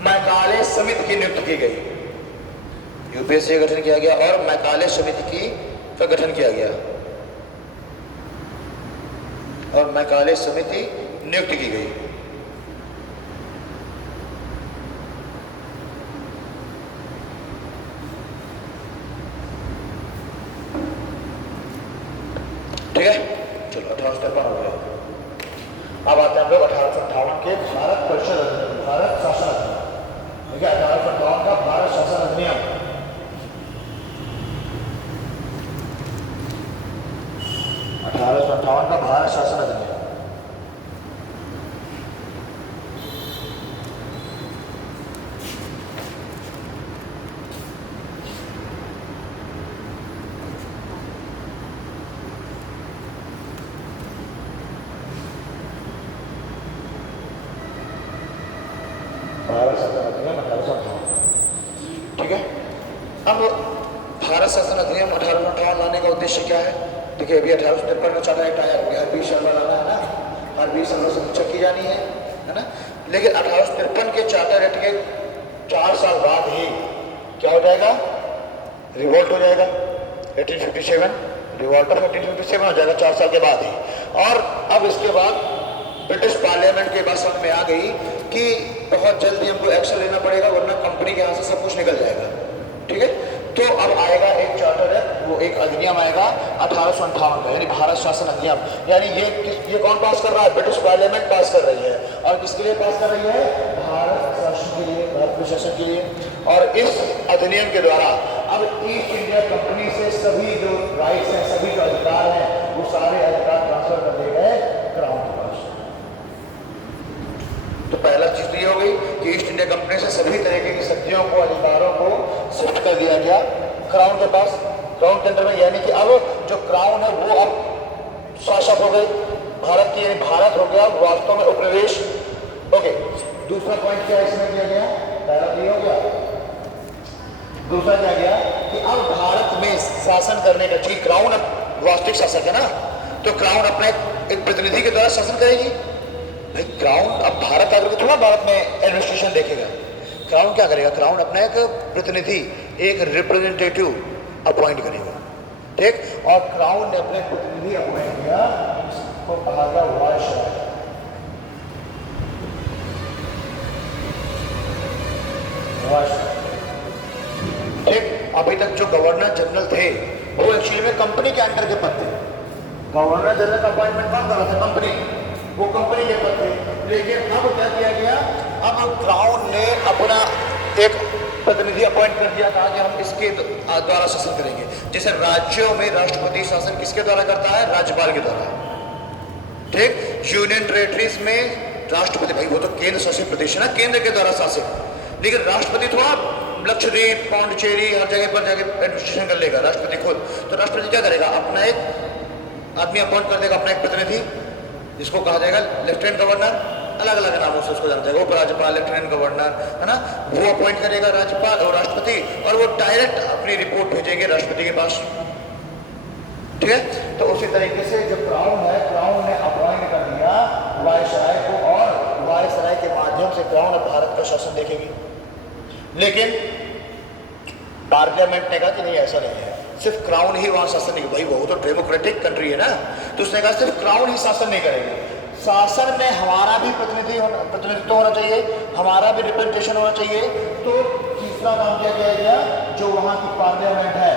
मैकाले समिति की नियुक्ति की गई। यूपीएससी का गठन किया गया और मैकाले समिति का गठन किया गया, और मैकाले समिति नियुक्त की गई। ठीक है, चलो 1853 हो गया। अब आते हैं हम लोग 1858 के भारत परिषद अधिनियम, भारत शासन अधिनियम। ठीक है, 1858 का भारत शासन अधिनियम। 1858 का भारत शासन अधिनियम। भारत शासन अधिनियम 1858। ठीक है, अब भारत शासन अधिनियम 1858 लाने का उद्देश्य क्या है? देखिए, अभी 1853 में चार्टर एक्ट आया, हर 20 साल में लाना है ना, हर 20 साल में समीक्षा की जानी है ना। लेकिन 1853 के चार्टर एक्ट के 4 साल बाद ही क्या हो जाएगा? रिवोल्ट हो जाएगा। 1857 रिवोल्ट ऑफ 1857 हो जाएगा 4 साल के बाद ही। और अब इसके बाद ब्रिटिश पार्लियामेंट के बाद समझ में आ गई कि बहुत जल्दी हमको एक्शन लेना पड़ेगा, वरना कंपनी के यहाँ से सब कुछ निकल जाएगा। ठीक है, तो अब आएगा एक चार्टर है, वो एक अधिनियम आएगा 1858 का, यानी भारत शासन अधिनियम। यानी ये कौन पास कर रहा है? ब्रिटिश पार्लियामेंट पास कर रही है। और किसके लिए पास कर रही है? भारत शासन के लिए, भारत प्रशासन के लिए। और इस अधिनियम के द्वारा अब ईस्ट इंडिया कंपनी से सभी जो राइट्स हैं, सभी जो अधिकार हैं, वो सारे अधिकार ट्रांसफर कर दिए गए क्राउन के पास। तो पहला चीज तो ये हो गई कि ईस्ट इंडिया कंपनी से सभी तरीके की शक्तियों को, अधिकारों को शिफ्ट कर दिया गया क्राउन के पास, क्राउन के अंडर में। यानी कि अब जो क्राउन है वो अब शासक हो गई, भारत की, यानी भारत हो गया वास्तव में उपनिवेश। ओके, दूसरा पॉइंट क्या इसमें किया गया, पहला तो ये हो गया, दूसरा क्या गया कि अब भारत में शासन करने का, जी क्राउन वास्तविक शासक है ना, तो क्राउन अपने एक प्रतिनिधि के द्वारा शासन करेगी। भाई क्राउन अब भारत आकर के थोड़ा भारत में एडमिनिस्ट्रेशन देखेगा, क्राउन क्या करेगा, क्राउन अपना एक प्रतिनिधि, एक रिप्रेजेंटेटिव अपॉइंट करेगा, ठीक। और क्राउन ने अपने प्रतिनिधि अपॉइंट किया, इसको कहा गया वायसराय। ठीक, अभी तक जो गवर्नर जनरल थे वो एक्चुअली में कंपनी के अंडर के पद थे। गवर्नर जनरल का अपॉइंटमेंट कौन कर रहा था, कंपनी, वो कंपनी के पद थे। लेकिन अब क्या किया गया, अब क्राउन ने अपना एक प्रतिनिधि अपॉइंट कर दिया था कि हम इसके द्वारा शासन करेंगे। जैसे राज्यों में राष्ट्रपति शासन किसके द्वारा करता है, राज्यपाल के द्वारा, ठीक। यूनियन टेरिटरीज में राष्ट्रपति, भाई वो तो केंद्र शासित प्रदेश है ना, केंद्र के द्वारा शासित, लेकिन राष्ट्रपति थोड़ा लक्षद्वीप, पांडिचेरी हर जगह पर जाके एडमिनिस्ट्रेशन कर लेगा राष्ट्रपति खुद। तो राष्ट्रपति क्या करेगा, अपना एक आदमी अपॉइंट कर देगा, अपना एक प्रतिनिधि, जिसको कहा जाएगा लेफ्टिनेंट गवर्नर, अलग अलग नामों से उसको जाना जाएगा, उपराज्यपाल, लेफ्टिनेंट गवर्नर, है ना, वो अपॉइंट करेगा राज्यपाल और राष्ट्रपति, और वो डायरेक्ट अपनी रिपोर्ट भेजेंगे राष्ट्रपति के पास, ठीक है। तो उसी तरीके से जो क्राउन है, क्राउन ने अपॉइंट कर दिया वायसराय को, और वायसराय के माध्यम से क्राउन भारत का शासन देखेगी। लेकिन पार्लियामेंट ने कहा कि नहीं, ऐसा नहीं है, सिर्फ क्राउन ही वहां शासन नहीं, भाई वो तो डेमोक्रेटिक कंट्री है ना, तो उसने कहा सिर्फ क्राउन ही शासन नहीं करेगी, शासन में हमारा भी प्रतिनिधित्व होना चाहिए, हमारा भी रिप्रेजेंटेशन होना चाहिए। तो तीसरा काम क्या किया गया, जो वहां की पार्लियामेंट है,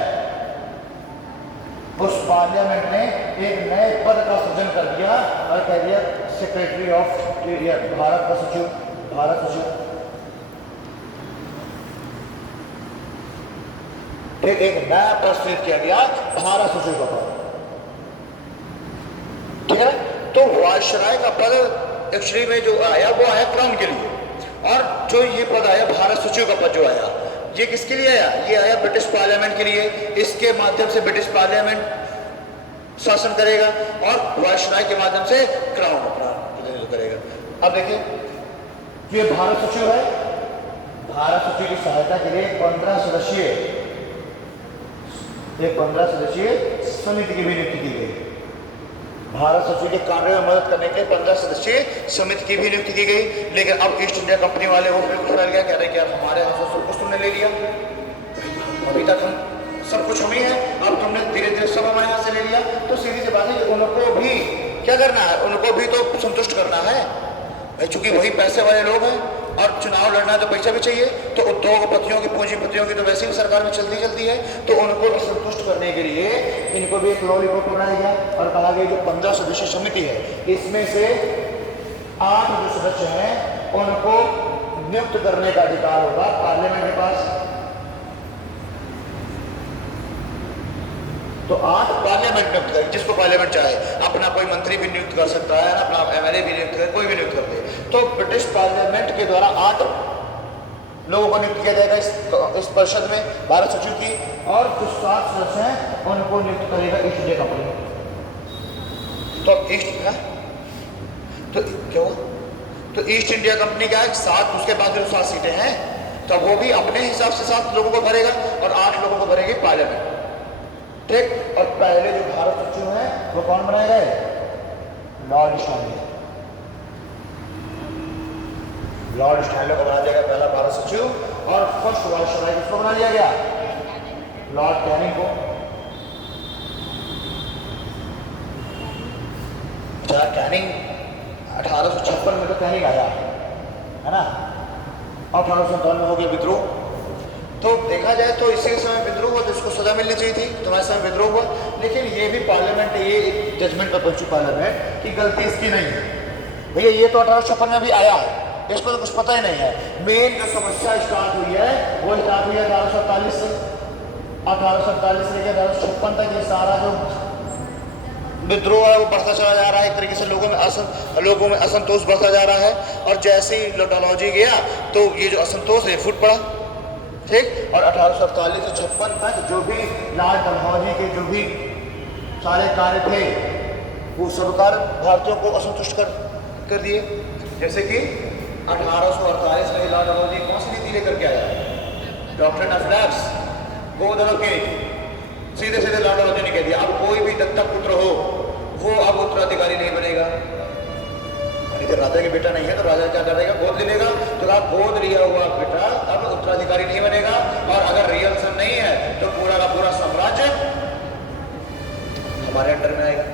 उस पार्लियामेंट ने एक नए पद का सृजन कर दिया और कह दिया सेक्रेटरी ऑफ इंटीरियर, भारत का सचिव, भारत सचिव, एक नया पद सृजित किया गया, भारत सचिव का पद, ठीक है। तो वायसराय का पद एक्चुअली में जो आया वो आया क्राउन के लिए, और जो ये पद आया भारत सचिव का पद जो आया, ये किसके लिए आया, ये आया ब्रिटिश पार्लियामेंट के लिए। इसके माध्यम से ब्रिटिश पार्लियामेंट शासन करेगा और वायसराय के माध्यम से क्राउन अपना प्रतिनिधित्व करेगा। अब देखिए, ये भारत सचिव है, भारत सचिव की सहायता के लिए 15 सदस्यीय समिति की भी नियुक्ति की गई। भारत सचिव के कार्य में मदद करने के लिए 15 सदस्यीय समिति की भी नियुक्ति की गई। लेकिन अब ईस्ट इंडिया कंपनी वाले वो बिल्कुल फैल गया, कह रहे कि यार हमारे हाथ से सब कुछ तुमने ले लिया, अभी तक हम सब कुछ हम ही है, अब तुमने धीरे धीरे सब हमारे हाथ से ले लिया। तो सीधी सी बात है कि उनको भी क्या करना है, उनको भी तो संतुष्ट करना है भाई, चूंकि वही पैसे वाले लोग हैं और चुनाव लड़ना है तो पैसा भी चाहिए। तो उद्योगपतियों की, पूंजीपतियों की तो वैसे भी सरकार में चलती है, तो उनको भी संतुष्ट करने के लिए इनको भी एक लॉ रिपोर्ट बनाया गया और कहा गया जो 15 सदस्यीय समिति है, इसमें से 8 जो सदस्य हैं उनको नियुक्त करने का अधिकार होगा पार्लियामेंट के पास। तो 8 पार्लियामेंट नियुक्त करें, जिसको पार्लियामेंट चाहे, अपना कोई मंत्री भी नियुक्त कर सकता है, अपना एमएलए भी नियुक्त करे, कोई भी नियुक्त कर दे। तो ब्रिटिश पार्लियामेंट के द्वारा 8 लोगों को नियुक्त किया जाएगा इस परिषद में भारत सचिव की, और जो 7 सदस्य हैं उनको नियुक्त करेगा ईस्ट इंडिया कंपनी। तो ईस्ट है तो क्या हुआ, तो ईस्ट इंडिया कंपनी क्या है, 7, उसके बाद जो 7 सीटें हैं तो वो भी अपने हिसाब से 7 लोगों को भरेगा और 8 लोगों को भरेगी पार्लियामेंट, ठीक। और पहले जो भारत सचिव हैं वो कौन बनाए गए, लॉर्ड स्टैनले। लॉर्ड स्टैनले को बना दिया गया पहला भारत सचिव, और फर्स्ट वायसराय किसको बना दिया गया, लॉर्ड कैनिंग को। कैनिंग 1856 में तो कैनिंग आया है ना, 1857 में हो गया विद्रोह। तो देखा जाए तो इसी समय विद्रोह हुआ, जिसको सजा मिलनी चाहिए थी, तुम्हारे समय विद्रोह हुआ। लेकिन ये भी पार्लियामेंट, ये एक जजमेंट पर पहुंची पार्लियामेंट कि गलती इसकी नहीं है, भैया ये तो 1856 में भी आया है, इसको तो कुछ पता ही नहीं है। मेन जो समस्या स्टार्ट हुई है वो स्टार्ट हुई है 1847 से, 1847 से लेकर 1856 तक ये सारा जो विद्रोह है वो बढ़ता चला जा रहा है। एक तरीके से लोगों में असंतोष बढ़ता जा रहा है, और जैसे ही डलहौजी गया तो ये जो असंतोष है फूट पड़ा, ठीक। और 1847 से 56 तक जो भी लाल डलहौजी के जो भी सारे कार्य थे वो सरकार भारतीयों को असंतुष्ट कर दिए। जैसे कि 1848 में लॉर्ड डलहौजी कौन सी नीति लेकर के आया? डॉक्ट्रिन ऑफ लैप्स, गोवधनों की नीति। सीधे सीधे लॉर्ड डलहौजी ने कह दिया अब कोई भी दत्तक पुत्र हो वो अब उत्तराधिकारी नहीं बनेगा। अगर राजा के बेटा नहीं है तो राजा क्या करेगा? गोद ले लेगा। तो आप गोद लिया हुआ बेटा अब उत्तराधिकारी नहीं बनेगा, और अगर रियल सन नहीं है तो पूरा का पूरा साम्राज्य हमारे अंडर में आएगा।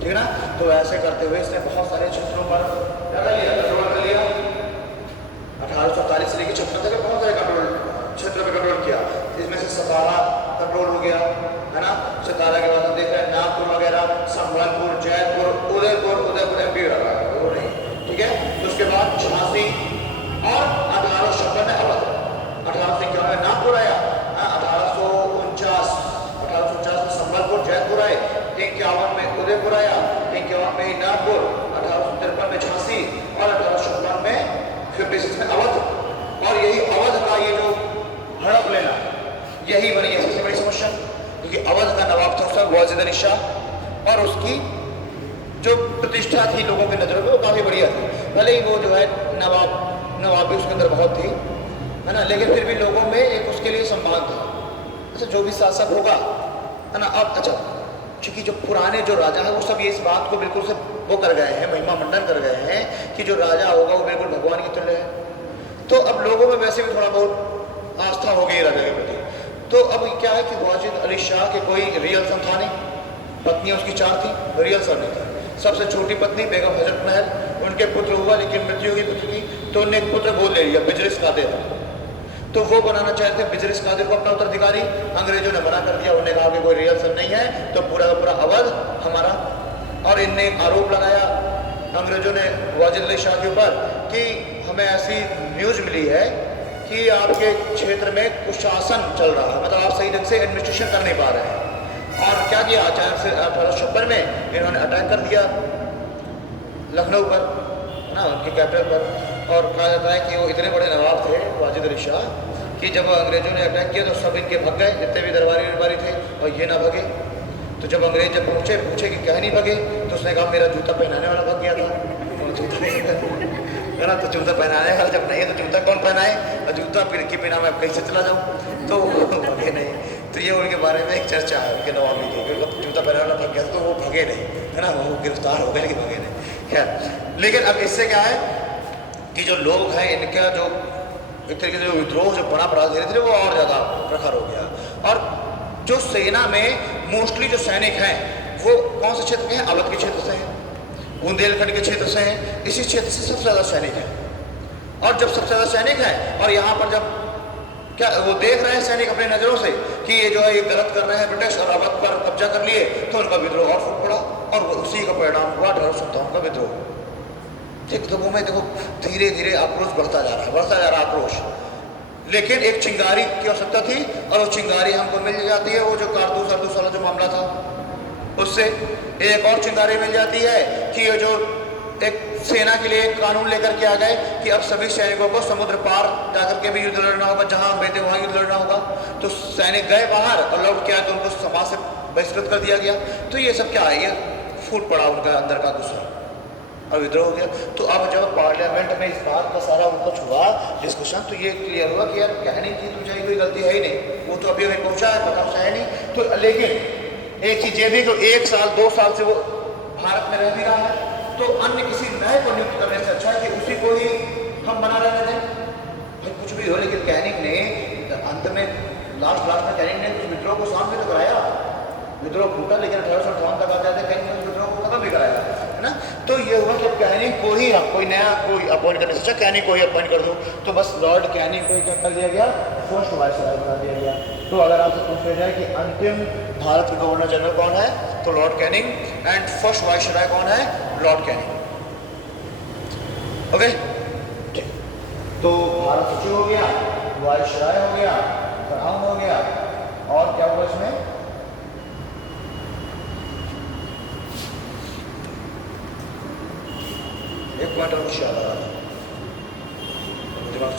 ठीक है ना? तो ऐसे करते हुए इसने बहुत सारे क्षेत्रों पर कंट्रोल कर लिया। 1847 से लेकर 56 तक बहुत सारे क्षेत्र पर कंट्रोल किया। इसमें से सतारा कंट्रोल हो गया, है ना? सतारा के बाद हम देख रहे हैं नागपुर वगैरह, संबलपुर, जयपुर, उदयपुर एमपी रहा है वो नहीं। ठीक है? तो उसके बाद झांसी और 1856 में अवध, 1851 में नागपुर आया, 1849 में संबलपुर जयपुर आए, 51 में उदयपुर आया, 51 में नागपुर, 1853 में झांसी और 1856 में 56 में अवध। और यही अवध का ये जो हड़प लेना यही बनी है सबसे बड़ी समस्या, क्योंकि अवध का नवाब था उसका वाजिद अली शाह, और उसकी जो प्रतिष्ठा थी लोगों की नजरों में वो काफी बढ़िया थी। भले ही वो जो है नवाबी उसके अंदर बहुत थी, है ना, लेकिन फिर भी लोगों में एक उसके लिए सम्मान था। अच्छा, जो भी शासक होगा, है ना, अब अच्छा क्योंकि जो पुराने जो राजा है वो सब ये इस बात को बिल्कुल से वो कर गए हैं, महिमा मंडन कर गए हैं कि जो राजा होगा वो बिल्कुल भगवान की तरह है। तो अब लोगों में वैसे भी थोड़ा बहुत आस्था हो गई राजा के प्रति। तो अब क्या है कि वाजिद अली शाह के कोई रियल सन था नहीं, पत्नियां उसकी 4 थी, रियल सन नहीं था। सबसे छोटी पत्नी बेगम हजरत महल, उनके पुत्र हुआ लेकिन मृत्यु हुई पुत्र की, तो उन्हें एक पुत्र गोद ले लिया बिजरिस कादिर, तो वो बनाना चाहते थे बिजरिस कादिर को अपना उत्तराधिकारी। अंग्रेजों ने मना कर दिया, उन्होंने कहा कि कोई रियल सन नहीं है तो पूरा का पूरा अवध हमारा। और इनने आरोप लगाया अंग्रेजों ने वाजिद अली शाह के ऊपर कि हमें ऐसी न्यूज़ मिली है कि आपके क्षेत्र में कुशासन चल रहा है, मतलब आप सही ढंग से एडमिनिस्ट्रेशन कर नहीं पा रहे हैं। और क्या किया, अचानक से 1856 में इन्होंने अटैक कर दिया लखनऊ पर, ना, उनकी कैपिटल पर। और कहा जाता है कि वो इतने बड़े नवाब थे वाजिद अली शाह कि जब अंग्रेजों ने अटैक किया तो सब इनके भग गए, जितने भी दरबारी थे, और ये ना भगे। तो जब अंग्रेज जब पूछे कि क्या नहीं भगे, तो उसने कहा मेरा जूता पहनाने वाला भग गया था। जूता नहीं है ना, तो जूता पहनाने वाला जब नहीं है तो जूता कौन पहनाए, और जूता फिर के बिना मैं कहीं से चला जाऊँ, तो भगे नहीं। तो ये उनके बारे में एक चर्चा है उनके नवाबी की, जूता पहनाने वाला भग गया तो वो भगे नहीं, है ना, वो गिरफ्तार हो गए लेकिन भगे नहीं। खैर, लेकिन अब इससे क्या है कि जो लोग हैं इनका जो एक तरीके से विद्रोह जो बड़ा धीरे धीरे वो और ज़्यादा प्रखर हो गया। और जो सेना में मोस्टली जो सैनिक हैं वो कौन से क्षेत्र के हैं? अवध के क्षेत्र से हैं, बुंदेलखंड के क्षेत्र से हैं, इसी क्षेत्र से सबसे ज़्यादा सैनिक हैं। और जब सबसे ज़्यादा सैनिक हैं और यहाँ पर जब क्या वो देख रहे हैं सैनिक अपने नज़रों से कि ये जो है ये गलत कर रहे हैं ब्रिटिश और अवध पर कब्जा कर लिए, तो उनका विद्रोह और फूट पड़ा, और उसी का परिणाम हुआ 1857 का विद्रोह। ठीक, तो वो में देखो धीरे धीरे आक्रोश बढ़ता जा रहा है आक्रोश। लेकिन एक चिंगारी की आवश्यकता थी, और वो चिंगारी हमको मिल जाती है, वो जो कारतूस वाला जो मामला था उससे एक और चिंगारी मिल जाती है कि ये जो एक सेना के लिए एक कानून लेकर के आ गए कि अब सभी सैनिकों को समुद्र पार जाकर के भी युद्ध लड़ना होगा, जहां हम बैठे वहां युद्ध लड़ना होगा। तो सैनिक गए बाहर और लौट के आए तो उनको समाज से बहिष्कृत कर दिया गया। तो ये सब क्या है, ये फूट पड़ा उनका अंदर का गुस्सा और विद्रोह हो गया। तो अब जब पार्लियामेंट में इस बात का सारा कुछ हुआ डिस्कशन, तो ये क्लियर हुआ कि यार कहने की तुझे कोई गलती है ही नहीं, वो तो अभी हमें पहुंचा है, पता है नहीं। तो लेकिन एक चीज़ ये भी कि 1 साल 2 साल से वो भारत में रह भी रहा है, तो अन्य किसी नए को नियुक्त करने से अच्छा है कि उसी को ही हम बना रहने दें। भाई कुछ भी हो, लेकिन कैनिंग ने अंत में लास्ट में कैनिंग ने कुछ विद्रोह को सामने तो कराया, विद्रोह फूटा, लेकिन 1858 तक आ जाते कैनिंग ने विद्रोह को खत्म भी कराया, है ना। तो ये हुआ कि कैनिंग को ही कोई नया कोई अपॉइंट करने से अच्छा कैनिंग को ही अपॉइंट कर दो। तो बस लॉर्ड कैनिंग को ही क्या कर दिया गया, फर्स्ट वायसराय बना दिया गया। तो अगर आपसे पूछा जाए कि अंतिम भारत के गवर्नर जनरल कौन है, तो Lord Canning, and first viceroy कौन है, लॉर्ड कैनिंग। ओके, तो भारत सचिव हो गया, वायसराय हो गया, क्राउन हो गया, और क्या हुआ इसमें, एक पॉइंट और कुछ याद आ रहा था,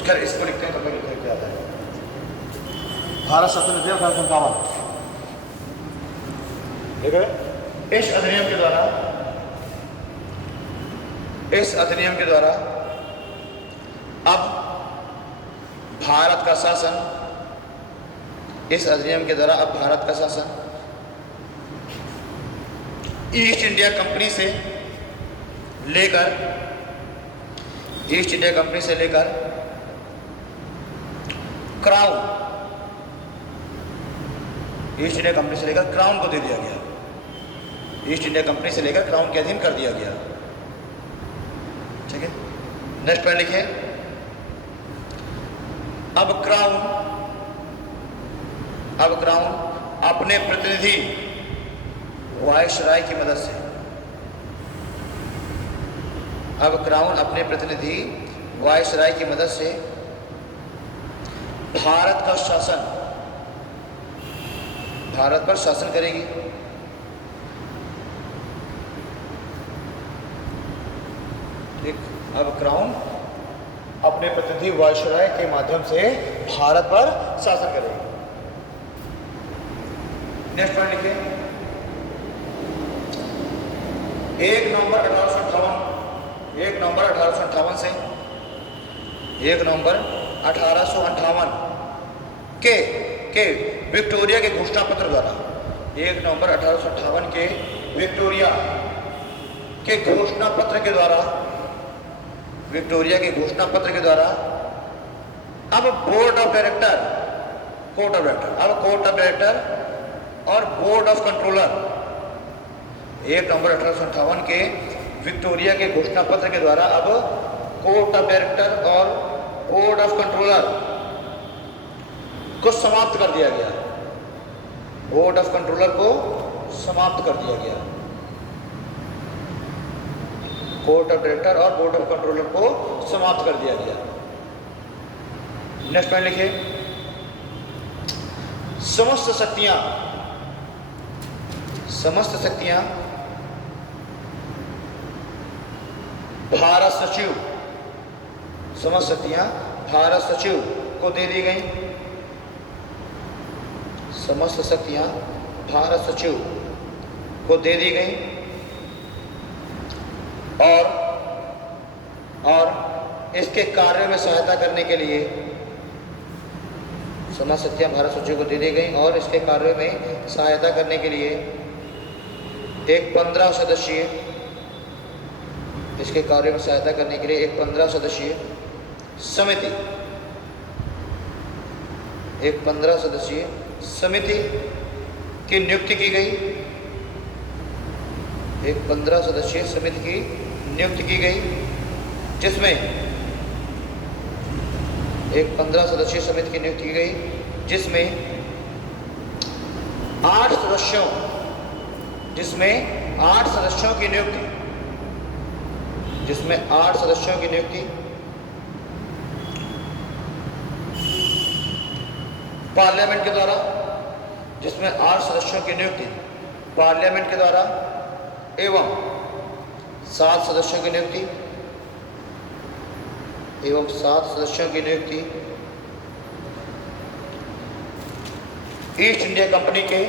खैर इसको लिखते हैं तो मैं लिखने क्या आता है। भारत स्वतंत्र 1857, ठीक है। इस अधिनियम के द्वारा इस अधिनियम के द्वारा अब भारत का शासन, इस अधिनियम के द्वारा अब भारत का शासन ईस्ट इंडिया कंपनी से लेकर क्राउन, ईस्ट इंडिया कंपनी से लेकर क्राउन को दे दिया गया। ईस्ट इंडिया कंपनी से लेकर क्राउन के अधीन कर दिया गया। ठीक है, नेक्स्ट पॉइंट लिखिए। अब क्राउन अपने प्रतिनिधि वायसराय की मदद से, अब क्राउन अपने प्रतिनिधि वायसराय की मदद से भारत पर शासन करेगी। ठीक, अब क्राउन अपने प्रतिनिधि वायसराय के माध्यम से भारत पर शासन करेगी। नेक्स्ट पॉइंट लिखिए। 1 नवंबर 1858 के विक्टोरिया के घोषणा पत्र द्वारा, 1 नवंबर 1858 के विक्टोरिया के घोषणा पत्र के द्वारा अब कोर्ट ऑफ डायरेक्टर और बोर्ड ऑफ कंट्रोलर, 1 नवंबर 1858 के विक्टोरिया के घोषणा पत्र के द्वारा अब कोर्ट ऑफ डायरेक्टर और बोर्ड ऑफ कंट्रोलर को समाप्त कर दिया गया। बोर्ड ऑफ कंट्रोलर को समाप्त कर दिया गया। कोर्ट ऑफ डायरेक्टर और बोर्ड ऑफ कंट्रोलर को समाप्त कर दिया गया। नेक्स्ट पॉइंट लिखिए। समस्त शक्तियां भारत सचिव को दे दी गई। समस्त शक्तियां भारत सचिव को दे दी गई और इसके कार्य में सहायता करने के लिए, समस्त शक्तियां भारत सचिव को दे दी गई और इसके कार्य में सहायता करने के लिए एक 15 सदस्यीय समिति की नियुक्ति की गई। एक 15 सदस्यीय समिति की नियुक्ति की गई जिसमें 8 सदस्यों की नियुक्ति पार्लियामेंट के द्वारा, एवं 7 सदस्यों की नियुक्ति ईस्ट इंडिया कंपनी के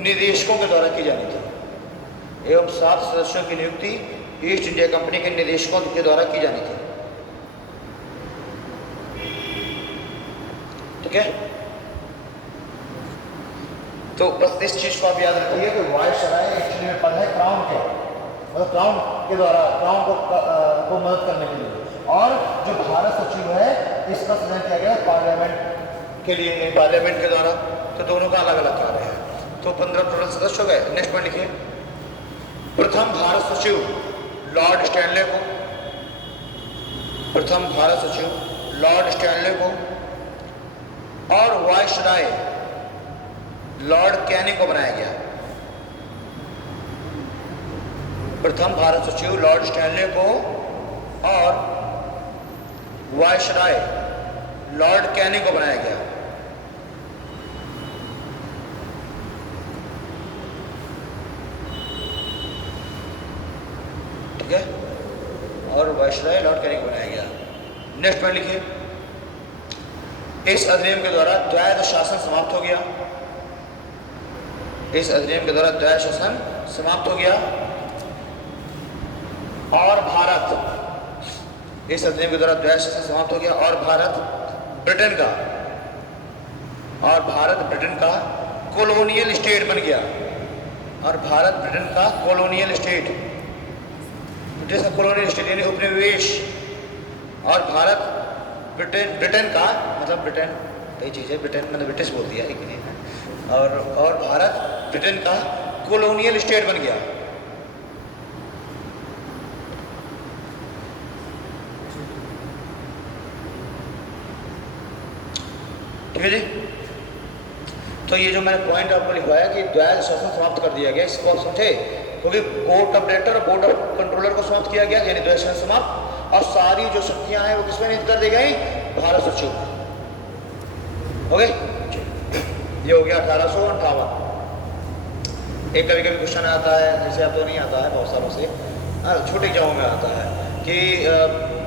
निदेशकों के द्वारा की जानी थी। एवं 7 सदस्यों की नियुक्ति ईस्ट इंडिया कंपनी के निदेशकों के द्वारा की जानी थी। ठीक है, तो बस इस चीज को आप याद रखिए कि वायसराय एक्चुअली में पद है क्राउन के, मतलब क्राउन के द्वारा क्राउन को मदद करने के लिए, और जो भारत सचिव है इसका सृजन किया गया पार्लियामेंट के लिए, पार्लियामेंट के द्वारा। तो दोनों का अलग अलग कार्य है। तो 15 टोटल सदस्य हो गए। नेक्स्ट पॉइंट लिखिए। प्रथम भारत सचिव लॉर्ड स्टैनले को और वायसराय लॉर्ड कैनिंग को बनाया गया। प्रथम भारत सचिव लॉर्ड स्टैनले को और वायसराय लॉर्ड कैनिंग को बनाया गया। ठीक है, और वायसराय लॉर्ड कैनिंग को बनाया गया। नेक्स्ट पॉइंट लिखिए। इस अधिनियम के द्वारा द्वैध शासन समाप्त हो गया। और भारत इस अधिनियम के द्वारा द्वैध शासन समाप्त हो गया और भारत ब्रिटेन का कॉलोनियल स्टेट बन गया। और भारत ब्रिटेन का कॉलोनियल स्टेट, ब्रिटिश का कॉलोनियल स्टेट यानी उपनिवेश। और भारत ब्रिटेन का मतलब ब्रिटेन कई चीज़ है, ब्रिटेन मैंने ब्रिटिश बोल दिया एक नहीं है। और भारत ब्रिटेन का कॉलोनियल स्टेट बन गया। ठीक है जी। तो ये जो मैंने पॉइंट आपको लिखवाया कि द्वैध शासन समाप्त कर दिया गया, इसको आप समझे, क्योंकि बोर्ड ऑफ डायरेक्टर और बोर्ड ऑफ कंट्रोलर को समाप्त किया गया यानी द्वैध शासन समाप्त। और सारी जो शक्तियां हैं वो किसमें नियुक्त कर दी गई? भारत सचिव में। हो गए, ये हो गया 1858। एक कभी कभी क्वेश्चन आता है, जैसे अब तो नहीं आता है बहुत सालों से, छोटी एग्जामों में आता है कि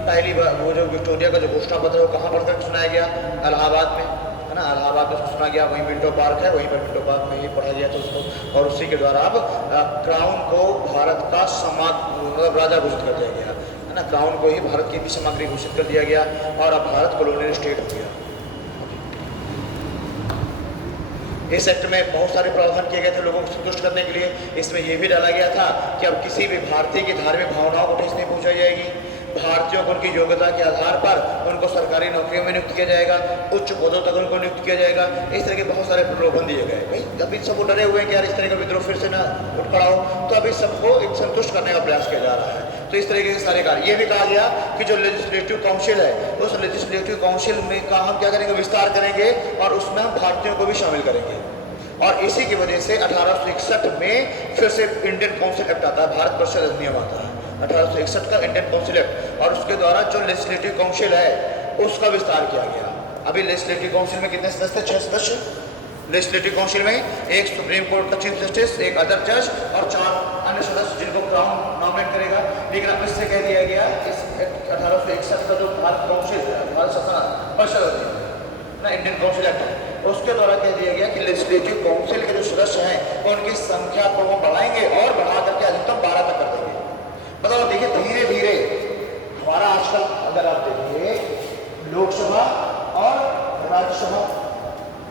पहली बार वो जो विक्टोरिया का जो घोषणा पत्र है वो कहाँ पढ़कर सुनाया गया? इलाहाबाद में, है ना। इलाहाबाद में सुना गया, वहीं मिंटो पार्क है, वहीं पर मिंटो पार्क में ही पढ़ा गया था उसको। और उसी के द्वारा अब क्राउन को भारत का मतलब राजा घोषित कर दिया गया, है ना। क्राउन को ही भारत की भी सामग्री घोषित कर दिया गया और अब भारत कॉलोनियल स्टेट हो गया। इस एक्ट में बहुत सारे प्रावधान किए गए थे लोगों को संतुष्ट करने के लिए। इसमें यह भी डाला गया था कि अब किसी भी भारतीय की धार्मिक भावनाओं को ठेस नहीं पहुंचाई जाएगी। भारतीयों को उनकी योग्यता के आधार पर उनको सरकारी नौकरियों में नियुक्त किया जाएगा, उच्च पदों तक उनको नियुक्त किया जाएगा। इस तरह के बहुत सारे प्रलोभन दिए गए। भाई अभी सब डरे हुए हैं कि यार इस तरह का विद्रोह फिर से ना उठ पड़ा हो, तो अभी सबको एक संतुष्ट करने का प्रयास किया जा रहा है। तो इस तरीके के सारे कार्य। ये भी कहा गया कि जो लेजिस्लेटिव काउंसिल है, उस लेजिस्लेटिव काउंसिल में का हम क्या करेंगे? विस्तार करेंगे और उसमें हम भारतीयों को भी शामिल करेंगे। और इसी की वजह से 1861 में फिर से इंडियन काउंसिल एक्ट आता है, भारत परिषद अधिनियम आता है 1861 का इंडियन काउंसिल एक्ट। और उसके द्वारा जो लेजिस्लेटिव काउंसिल है उसका विस्तार किया गया। अभी लेजिस्लेटिव काउंसिल में कितने सदस्य? 6 सदस्य लेजिस्लेटिव काउंसिल में। एक सुप्रीम कोर्ट का चीफ जस्टिस, एक अदर जज और 4 अन्य सदस्य जिनको क्राउन नॉमिनेट करेगा। लेकिन अब इससे कह दिया गया इस 1861 का जो भारत काउंसिल भारत शासन परिषद ना इंडियन काउंसिल एक्ट है, उसके द्वारा कह दिया गया कि लेजिस्लेटिव काउंसिल के जो सदस्य हैं उनकी संख्या को वो बढ़ाएंगे और बढ़ा करके अधिकतम 12 तक कर देंगे। मतलब देखिए धीरे धीरे हमारा आजकल अगर आप देखिए लोकसभा और राज्यसभा,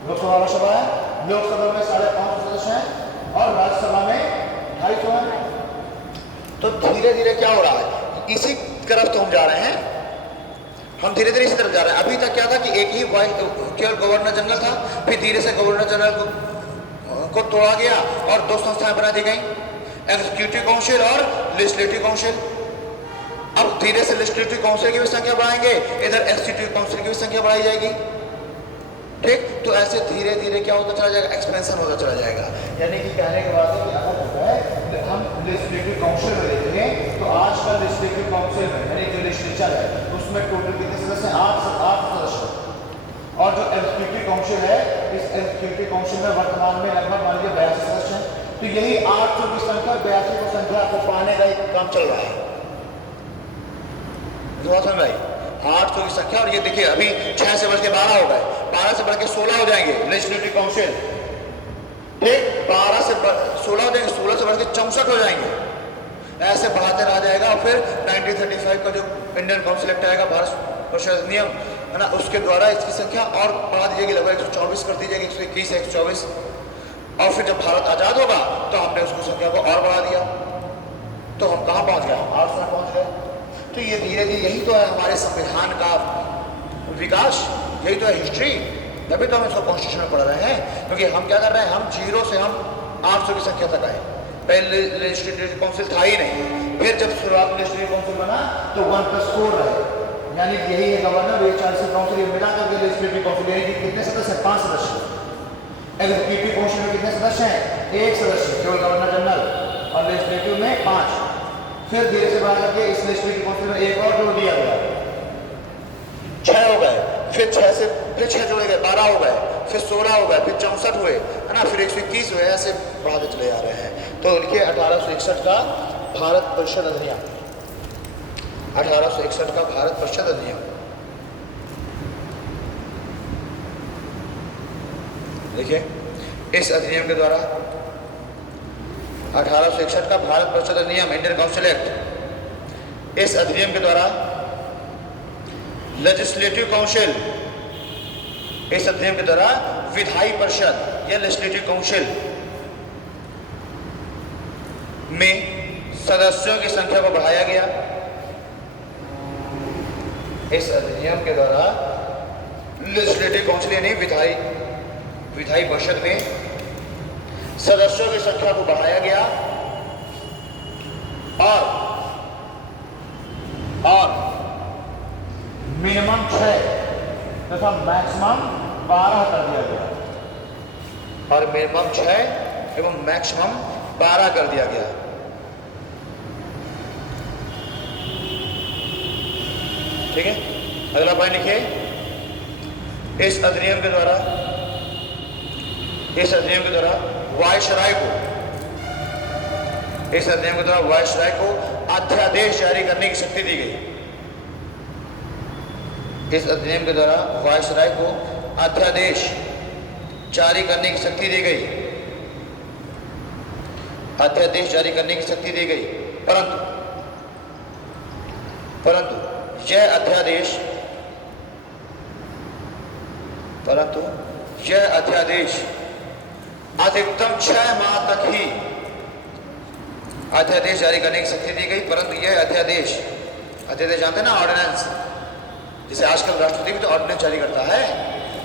लोकसभा राज्यसभा है, लोकसभा में 550 सदस्य हैं और राज्यसभा में 250 हैं। तो धीरे धीरे क्या हो रहा है? इसी तरफ तो हम जा रहे हैं, हम धीरे धीरे इसी तरफ जा रहे हैं। अभी तक क्या था कि एक ही केवल गवर्नर जनरल था, फिर धीरे से गवर्नर जनरल को तोड़ा गया और 2 संस्थाएं बना दी गई, एग्जीक्यूटिव काउंसिल और लेजिस्लेटिव काउंसिल। अब धीरे से लेजिस्लेटिव काउंसिल की भी संख्या बढ़ाएंगे, इधर एग्जीक्यूटिव काउंसिल की भी संख्या बढ़ाई जाएगी। ठीक, तो ऐसे धीरे धीरे क्या होता चला जाएगा? एक्सपेंशन होता चला जाएगा। यानी कि कहने के बाद है कि अगर जो है हम लेजिस्लेटिव काउंसिल में देखें तो आजकल लेजिस्लेटिव काउंसिल में यानी जो लेजिस्लेचर है उसमें टोटल कितने सदस्य हैं? 8 सदस्य। और जो एग्जीक्यूटिव काउंसिल है, इस एग्जीक्यूटिव काउंसिल में वर्तमान में लगभग मान लीजिए 82 सदस्य हैं। तो यही 800 की संख्या 82 की संख्या को पाने का एक काम चल रहा है। भाई 800 की संख्या, और ये देखिए अभी 6 से बढ़ के 12 हो गए, 12 से बढ़ के 16 हो जाएंगे लेजिस्लेटिव काउंसिल। ठीक, 12 से 16 हो जाएंगे, 16 से बढ़ के 64 हो जाएंगे। ऐसे बढ़ाते रहा जाएगा। और फिर 1935 का जो इंडियन काउंसिल एक्ट आएगा, भारत परिषद अधिनियम, है ना, उसके द्वारा इसकी संख्या और बढ़ा दी जाएगी, लगभग 124 कर दी जाएगी, 121 124। और फिर जब भारत आज़ाद होगा तो हमने उसकी संख्या को और बढ़ा दिया, तो हम कहाँ पहुँच गए? 800 में पहुँच गए। तो ये धीरे धीरे यही तो है हमारे संविधान का विकास, यही तो है हिस्ट्री। तभी तो हम इसको कॉन्स्टिट्यूशन में पढ़ रहे हैं, क्योंकि हम क्या कर रहे हैं? हम 0 से हम 800 की संख्या तक आए। पहले लेजिस्लेटिव काउंसिल था ही नहीं, फिर जब शुरुआत लेजिस्लेटिव काउंसिल बना तो 1+4 रहे, यानी यही है गवर्नर, 40 काउंसिल मिला करके लेजिस्लेटिव काउंसिल। यानी कि कितने सदस्य? 5 सदस्य। एग्जीक्यूटिव काउंसिल में कितने सदस्य हैं? 1 सदस्य केवल गवर्नर जनरल, और लेजिस्लेटिव में 5। फिर धीरे से बढ़ा करके इस लेजिस्लेटिव काउंसिल में 1 और जोड़ दिया गया, 6 हो गए। फिर 6 से फिर 6 जोड़े गए, 12 हो गए, फिर 16 हो गए, फिर 64 हुए, है ना, फिर 121 हुए, ऐसे बढ़ाते चले जा रहे हैं। तो लिखिए 1861 का भारत परिषद अधिनियम, 1861 का भारत परिषद अधिनियम। देखिए इस अधिनियम के द्वारा 1861 का भारत परिषद अधिनियम इंडियन काउंसिल एक्ट, इस अधिनियम के द्वारा लेजिस्लेटिव काउंसिल, इस अधिनियम के द्वारा विधायी परिषद या लेजिस्लेटिव काउंसिल में सदस्यों की संख्या को बढ़ाया गया। इस अधिनियम के द्वारा लेजिस्लेटिव काउंसिल यानी विधायी परिषद में सदस्यों की संख्या को बढ़ाया गया और मिनिमम 6 तथा मैक्सिमम 12 कर दिया गया और मिनिमम 6 एवं मैक्सिमम 12 कर दिया गया। ठीक है, अगला पॉइंट लिखिए। इस अधिनियम के द्वारा वायसराय को अध्यादेश जारी करने की शक्ति दी गई। इस अधिनियम के द्वारा वायसराय को अध्यादेश जारी करने की शक्ति दी गई। अध्यादेश जारी करने की शक्ति दी गई, परंतु यह अध्यादेश अधिकतम 6 माह तक ही अध्यादेश जारी करने की शक्ति दी गई। परंतु यह अध्यादेश जानते हैं ना, ऑर्डिनेंस, जिसे आजकल राष्ट्रपति भी तो ऑर्डिनेंस जारी करता है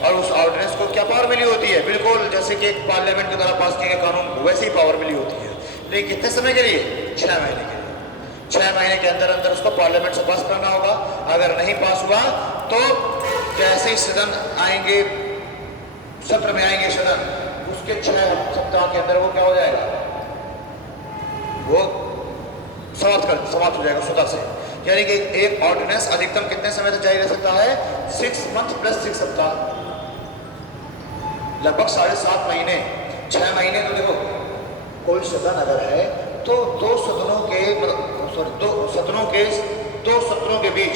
और उस ऑर्डिनेंस को क्या पावर मिली होती है, बिल्कुल जैसे कि एक पार्लियामेंट के द्वारा पास किए गए कानून को वैसे ही पावर मिली होती है। लेकिन कितने समय के लिए? 6 महीने के लिए। 6 महीने के अंदर अंदर उसको पार्लियामेंट से पास करना होगा। अगर नहीं पास हुआ तो जैसे ही सदन आएंगे, सत्र में आएंगे सदन, उसके 6 सप्ताह के अंदर वो क्या हो जाएगा, वो समाप्त हो जाएगा स्वतः से। यानी कि एक ऑर्डिनेंस अधिकतम कितने समय तक जारी रह सकता है? 6 मंथ प्लस 6 सप्ताह, लगभग 7.5 महीने। 6 महीने तो देखो, कोई सदन अगर है तो दो सदनों के बीच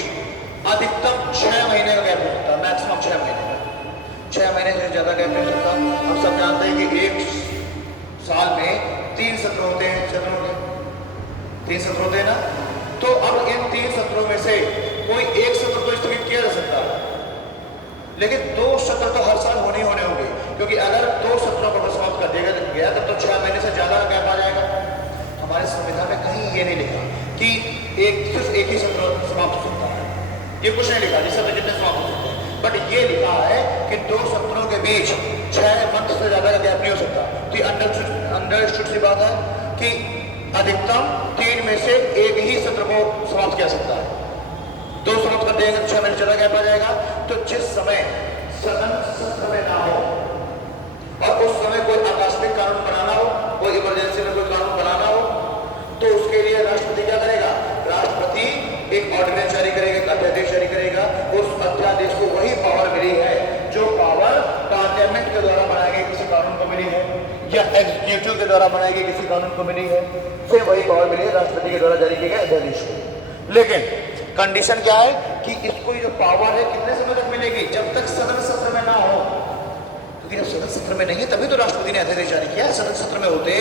अधिकतम 6 महीने का गैप हो सकता है, मैक्सिमम 6 महीने का। 6 महीने से ज़्यादा गैप नहीं हो सकता। हम सब जानते हैं कि एक साल में 3 सत्र होते हैं, सदनों के 3 सत्र होते हैं ना। तो अब इन 3 सत्रों में से कोई एक सत्र तो स्थगित किया जा सकता है, लेकिन 2 सत्र तो हर साल होने होंगे, क्योंकि अगर 2 सत्रों को समाप्त कर दिया गया तब तो 6 महीने से ज़्यादा गैप आ जाएगा। हमारे संविधान में कहीं ये नहीं लिखा कि सिर्फ एक ही सत्र समाप्त हो सकता है, ये कुछ नहीं लिखा जिस सत्र कितने समाप्त हो सकते हैं, बट ये लिखा है कि 2 सत्रों के बीच 6 मंथ से ज़्यादा का गैप नहीं हो सकता। तो अंडरस्टूड सी बात है कि अधिकतम 3 में से एक ही सत्र को समाप्त किया सकता है। 2 समाप्त कर देंगे तो 6 महीने ज़्यादा गैप आ जाएगा। तो जिस समय सदन सत्र में ना हो और उस समय कोई आकस्मिक कानून बनाना हो, कोई इमरजेंसी में कोई कानून बनाना हो, तो उसके लिए राष्ट्रपति क्या करेगा? राष्ट्रपति एक ऑर्डिनेंस जारी करेगा, एक अध्यादेश जारी करेगा। उस अध्यादेश को वही पावर मिली है जो पावर पार्लियामेंट के द्वारा बनाए गए किसी कानून को मिली है या एग्जीक्यूटिव के द्वारा बनाए गए किसी कानून को मिली है, फिर वही पावर मिली है राष्ट्रपति के द्वारा जारी किए गए अध्यादेश को। लेकिन कंडीशन क्या है कि इसको जो पावर है कितने समय तक मिलेगी? जब तक सदन सत्र में ना हो। क्योंकि जब सदन सत्र में नहीं है तभी तो राष्ट्रपति ने अध्यादेश जारी किया। सदन सत्र में होते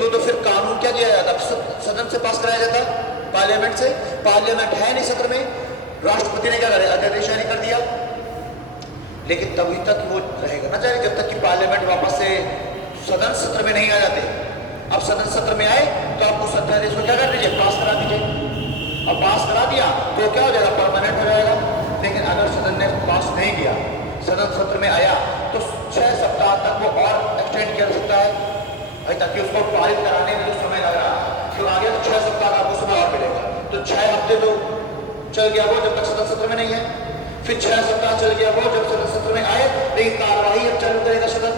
तो फिर कानून क्या किया जाता? सदन से पास कराया जाता, पार्लियामेंट से। पार्लियामेंट है नहीं सत्र में, राष्ट्रपति ने क्या करा? अध्यादेश जारी कर दिया। लेकिन तभी तक वो रहेगा ना जारी जब तक कि पार्लियामेंट वापस से सदन सत्र में नहीं आ जाते। अब सदन सत्र में आए तो आप उस अध्यादेश को क्या कर दीजिए? पास करा दीजिए। अब पास करा दिया तो क्या हो जाएगा? परमानेंट हो जाएगा। लेकिन अगर सदन ने पास नहीं किया, सदन सत्र में आया तो 6 सप्ताह तक वो और एक्सटेंड किया जा सकता है भाई, ताकि उसको पारित कराने में जो समय लग रहा है तो आगे तो 6 सप्ताह का आपको समय और मिलेगा। तो 6 हफ्ते तो चल गया वो जब तक सदन सत्र में नहीं है, फिर 6 सप्ताह चल गया वो जब सदन सत्र में आए, लेकिन कार्यवाही अब चालू करेगा सदन,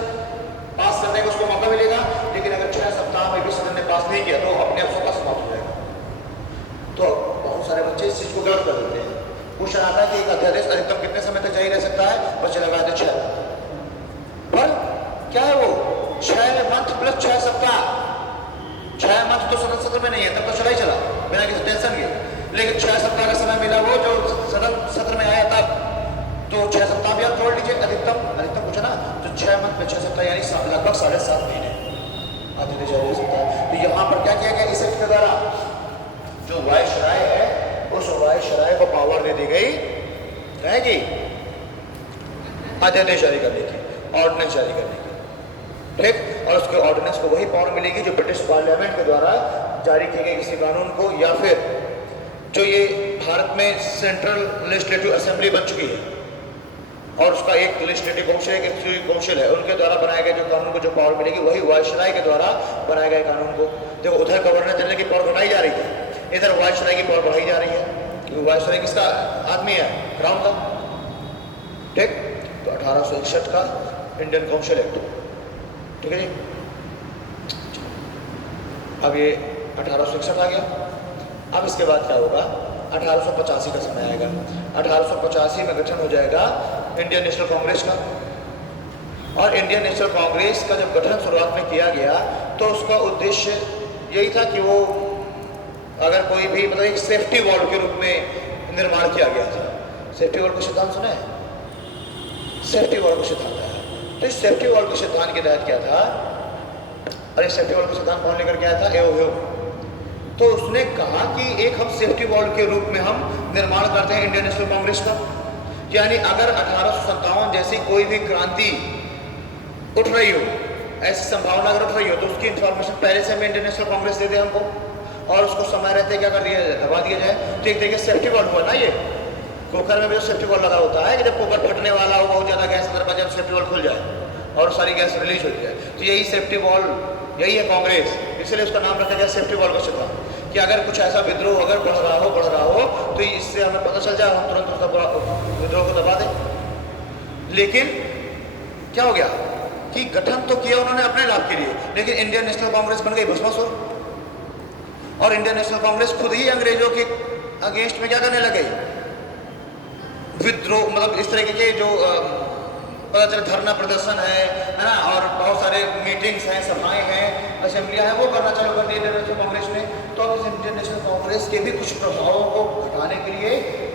पास करने का उसको मौका मिलेगा। लेकिन अगर 6 सप्ताह में भी सदन ने पास नहीं किया तो अपने आप स्वतः समाप्त हो जाएगा। तो बहुत सारे बच्चे इस चीज को गलत कर देते हैं। क्वेश्चन आता है कि एक अध्यादेश अधिकतम कितने समय तक जारी रह सकता है? बच्चे लगा देते 6 पर क्या है वो 6 मंथ प्लस 6 सप्ताह। 6 मंथ तो सदन सत्र में नहीं है, तब तो चला ही चला बिना किसी टेंशन के। लेकिन 6 सप्ताह का समय मिला वो जो सदन सत्र में आया तब, तो 6 सप्ताह भी आप जोड़ लीजिए। अधिकतम पूछा ना, तो 6 मंथ में 6 सप्ताह यानी लगभग 7.5 महीने अध्यादेश जारी रह सकता है। तो यहाँ पर क्या किया गया? इस एक्ट के द्वारा जो वायसराय है उस वायसराय को पावर दे दी गई रहेगी अध्यादेश जारी करने की, ऑर्डिनेंस जारी करने की, ठीक। और उसके ऑर्डिनेंस को वही पावर मिलेगी जो ब्रिटिश पार्लियामेंट के द्वारा जारी किए गए किसी कानून को, या फिर जो ये भारत में सेंट्रल लेजिस्लेटिव असेंबली बन चुकी है और उसका एक लेजिस्लेटिव काउंसिल है, एक काउंसिल है, उनके द्वारा बनाए गए जो कानून को जो पावर मिलेगी वही वायसराय के द्वारा बनाए गए कानून को। देखो उधर गवर्नर जनरल की पावर घटाई जा रही है, इधर वायसराय की पावर बढ़ाई जा रही है, क्योंकि वायसराय किसका आदमी है, क्राउन का, ठीक। तो 1861 का इंडियन काउंसिल एक्ट, ठीक है जी। अब ये 1861 आ गया। अब इसके बाद क्या होगा, 1885 का समय आएगा। 1885 में गठन हो जाएगा इंडियन नेशनल कांग्रेस का। और इंडियन नेशनल कांग्रेस का जब गठन शुरुआत में किया गया तो उसका उद्देश्य यही था कि वो अगर कोई भी मतलब एक सेफ्टी वॉल के रूप में निर्माण किया गया था। सेफ्टी वॉल का सिद्धांत सुना है? सेफ्टी वॉल का सिद्धांत है। तो इस सेफ्टी वॉल के सिद्धांत के तहत क्या था, और इस सेफ्टी वॉल का सिद्धांत कौन लेकर के आया था, एओ ह्यूम। तो उसने कहा कि एक हम सेफ्टी वॉल के रूप में हम निर्माण करते हैं इंडियन नेशनल कांग्रेस का। यानी अगर 1857 जैसी कोई भी क्रांति उठ रही हो, ऐसी संभावना अगर उठ रही हो, तो उसकी इंफॉर्मेशन पहले से हमें इंडियन नेशनल कांग्रेस दे दे हमको, और उसको समय रहते क्या कर दिया जाए, दबा दिया जाए। तो एक तरीके सेफ्टी वॉल हुआ ना ये। कुकर में भी जो सेफ्टी वॉल लगा होता है कि जब कुकर फटने वाला हो, बहुत ज़्यादा गैस अंदर जब सेफ्टी वॉल खुल जाए और सारी गैस रिलीज हो जाए, तो यही सेफ्टी वॉल, यही है कांग्रेस। इसलिए उसका नाम रखा गया सेफ्टी वॉल का सिद्धांत, कि अगर कुछ ऐसा विद्रोह अगर बढ़ रहा हो तो इससे हमें पता चल जाए, हम तुरंत उस विद्रोह को दबा दें। लेकिन क्या हो गया कि गठन तो किया उन्होंने अपने लाभ के लिए, लेकिन इंडियन नेशनल कांग्रेस बन गई भस्मासुर। और इंडियन नेशनल कांग्रेस खुद ही अंग्रेजों के अगेंस्ट में क्या करने लगे, विद्रोह, मतलब इस तरीके के जो पता चले धरना प्रदर्शन है ना, और बहुत सारे मीटिंग्स हैं, सभाएं हैं, असेंबलियां हैं, वो करना चालू कर दी इंडियन नेशनल कांग्रेस ने। तो अब इस इंडियन नेशनल कांग्रेस के भी कुछ प्रभावों को घटाने के लिए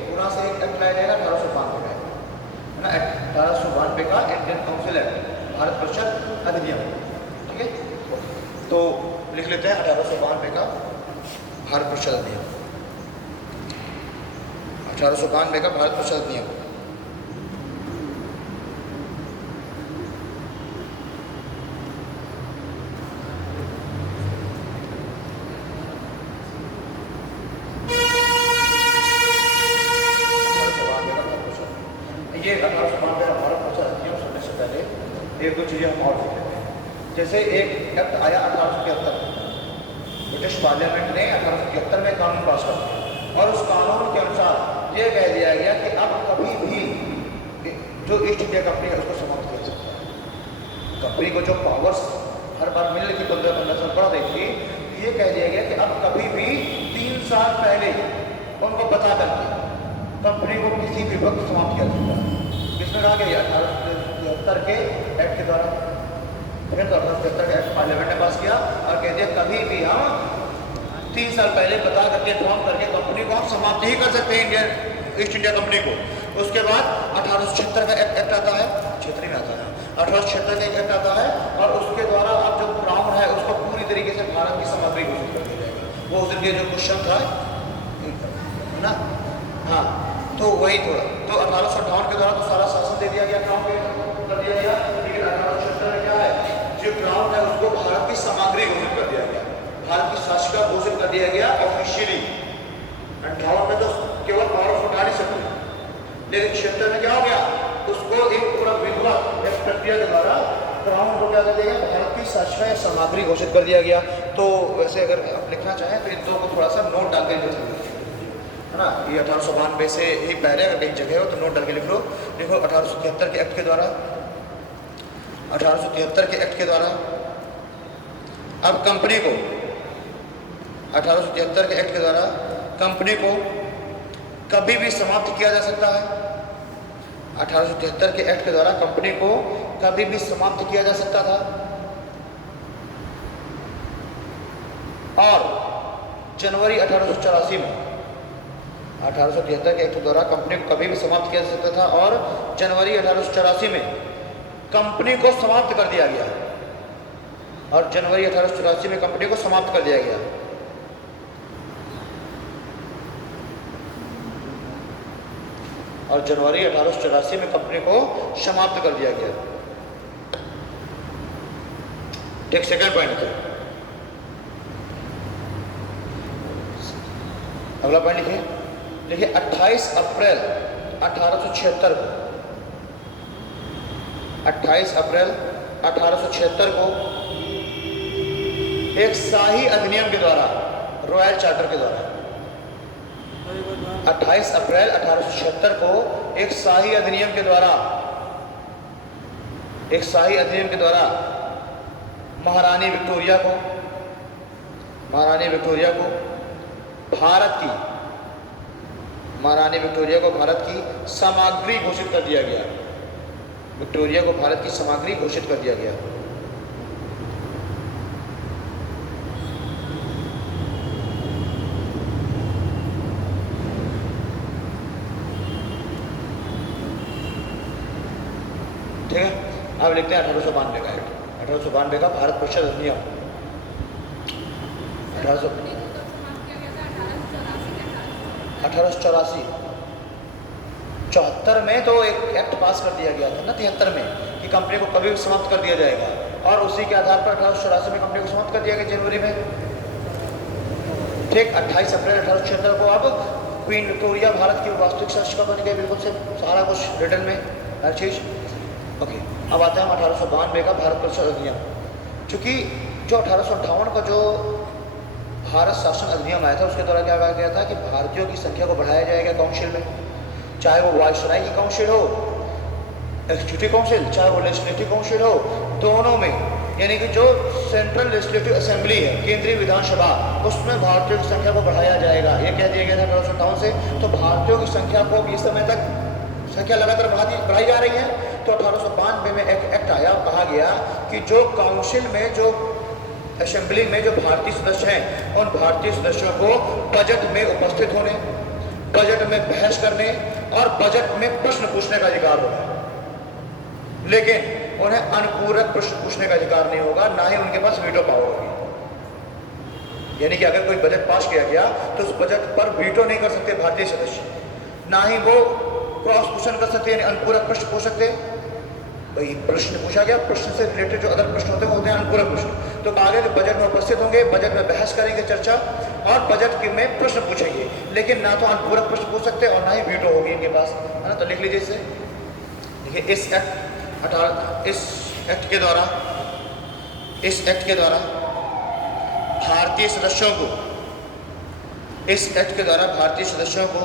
पूरा से एक एक्ट लाया जाएगा 1892 का, है ना, 1892 का इंडियन काउंसिल एक्ट, भारत परिषद अधिनियम, ठीक है। तो लिख लेते हैं 1892 का भारत परिषद अधिनियम, 1892 का भारत परिषद अधिनियम। ये 1892 का भारत परिषद अधिनियम सुनने से पहले एक दो चीज़ें हम और देख लेते हैं। जैसे एक एक्ट आया 1873, ब्रिटिश पार्लियामेंट ने 1873 में कानून पास कर दिया, और उस कानून के अनुसार ये कह दिया गया कि अब कभी भी जो ईस्ट इंडिया कंपनी है उसको समाप्त किया सकता है। कंपनी को जो पावर्स हर बार मिलने की 15-15 साल बढ़ रही थी, ये कह दिया गया कि अब कभी भी 3 साल पहले उनको बता करके कंपनी को किसी भी वक्त समाप्त किया सकता है। किसमें कहा गया, 1873 के एक्ट के द्वारा। फिर तो 1873 का एक्ट पार्लियामेंट ने पास किया और कह दिया कभी भी हम 3 साल पहले बता करके इन्फॉर्म करके कंपनी को हम समाप्त ही कर सकते हैं, इंडियन ईस्ट इंडिया कंपनी को। उसके बाद 1876 का एक्ट आता है, क्षेत्रीय में आता है, 1876 का एक्ट आता है, और उसके द्वारा अब जो क्राउन है उसको पूरी तरीके से भारत की सामग्री घोषित कर दिया जाएगा। वो उस दिन के जो क्वेश्चन था ना, हाँ, तो वही थोड़ा, तो 1858 के द्वारा तो सारा शासन दे दिया गया, क्राउन के कर दिया गया। लेकिन 1876 में क्या है, जो क्राउन है उसको भारत की सामग्री घोषित कर दिया गया, भारत की शासिका घोषित कर दिया गया ऑफिशियली। 58 में तो केवल पावर उठा नहीं सकते, लेकिन 76 में क्या हो गया, उसको एक पूरा विधिवत एक प्रक्रिया के द्वारा क्राउन को क्या कर दिया गया, भारत की शासिका या सामग्री घोषित कर दिया गया। तो वैसे अगर आप लिखना चाहें तो इन दो को थोड़ा सा नोट डाल के लिख लो, है ना। ये 1892 से ही पहले अगर कहीं जगह हो तो नोट डाल के लिख लो। देखो 1873 के एक्ट के द्वारा, 1873 के एक्ट के द्वारा अब कंपनी को, 1873 के एक्ट के द्वारा कंपनी को कभी भी समाप्त किया जा सकता है। 1873 के एक्ट के द्वारा कंपनी को कभी भी समाप्त किया जा सकता था, और जनवरी 1884 में 1873 के एक्ट द्वारा कंपनी को कभी भी समाप्त किया जा सकता था, और जनवरी 1884 में कंपनी को समाप्त कर दिया गया, और जनवरी 1884 में कंपनी को समाप्त कर दिया गया। और जनवरी 1884 में कंपनी को समाप्त कर दिया गया। एक सेकंड पॉइंट है, अगला पॉइंट लिखिए। देखिए 28 अप्रैल 1876 को 28 अप्रैल 1876 को एक शाही अधिनियम के द्वारा, रॉयल चार्टर के द्वारा, 28 अप्रैल 1876 को एक शाही अधिनियम के द्वारा, एक शाही अधिनियम के द्वारा महारानी विक्टोरिया को भारत की सामग्री घोषित कर दिया गया। विक्टोरिया को भारत की सामग्री घोषित कर दिया गया। ठीक है, अब लिखते हैं 1892 का एक्ट, 1892 का भारत परिषद अधिनियम। 1884 74 में तो एक एक्ट पास कर दिया गया था ना, 73 में, कि कंपनी को कभी भी समाप्त कर दिया जाएगा, और उसी के आधार पर 1884 में कंपनी को समाप्त कर दिया गया जनवरी में। ठीक, 28 अप्रैल 1876 को अब क्वीन विक्टोरिया भारत की वास्तविक शासिका बन गई, बिल्कुल से सारा कुछ रिटर्न में हर चीज़। ओके, अब आता है हम 1892 का भारत परिषद अधिनियम। चूँकि जो 1858 का जो भारत शासन अधिनियम आया था, उसके द्वारा क्या कहा गया था कि भारतीयों की संख्या को बढ़ाया जाएगा काउंसिल में, चाहे वो वायसराय की काउंसिल हो, एग्जीक्यूटिव काउंसिल, चाहे वो लेजिस्लेटिव काउंसिल हो, दोनों में, यानी कि जो सेंट्रल लेजिस्लेटिव असेंबली है, केंद्रीय विधानसभा, उसमें भारतीयों की संख्या को बढ़ाया जाएगा। ये कह दिया गया था 1858 से। तो भारतीयों की संख्या को इस समय तक संख्या लगातार बढ़ाई जा रही है। तो 1892 में एक एक्ट आया, कहा गया कि जो काउंसिल में, जो असेंबली में जो भारतीय सदस्य हैं, उन भारतीय सदस्यों को बजट में उपस्थित होने, बजट में बहस करने और बजट में प्रश्न पूछने का अधिकार होगा, लेकिन उन्हें अनुपूरक प्रश्न पूछने का अधिकार नहीं होगा, ना ही उनके पास वीटो पावर होगी। यानी कि अगर कोई बजट पास किया गया तो उस बजट पर वीटो नहीं कर सकते भारतीय सदस्य, ना ही वो क्रॉस क्वेश्चन कर सकते, यानी अनुपूरक प्रश्न पूछ सकते। भाई प्रश्न पूछा गया, प्रश्न से रिलेटेड जो अदर प्रश्न होते हैं वो होते हैं अनुपूरक प्रश्न। तो कहा गया कि बजट में उपस्थित होंगे, बजट में बहस करेंगे, चर्चा, और बजट में प्रश्न पूछेंगे, लेकिन ना तो अनुपूरक प्रश्न पूछ सकते और ना ही वीटो होगी इनके पास, है ना। तो लिख लीजिए इसे। देखिए इस एक्ट के द्वारा भारतीय सदस्यों को, इस एक्ट के द्वारा भारतीय सदस्यों को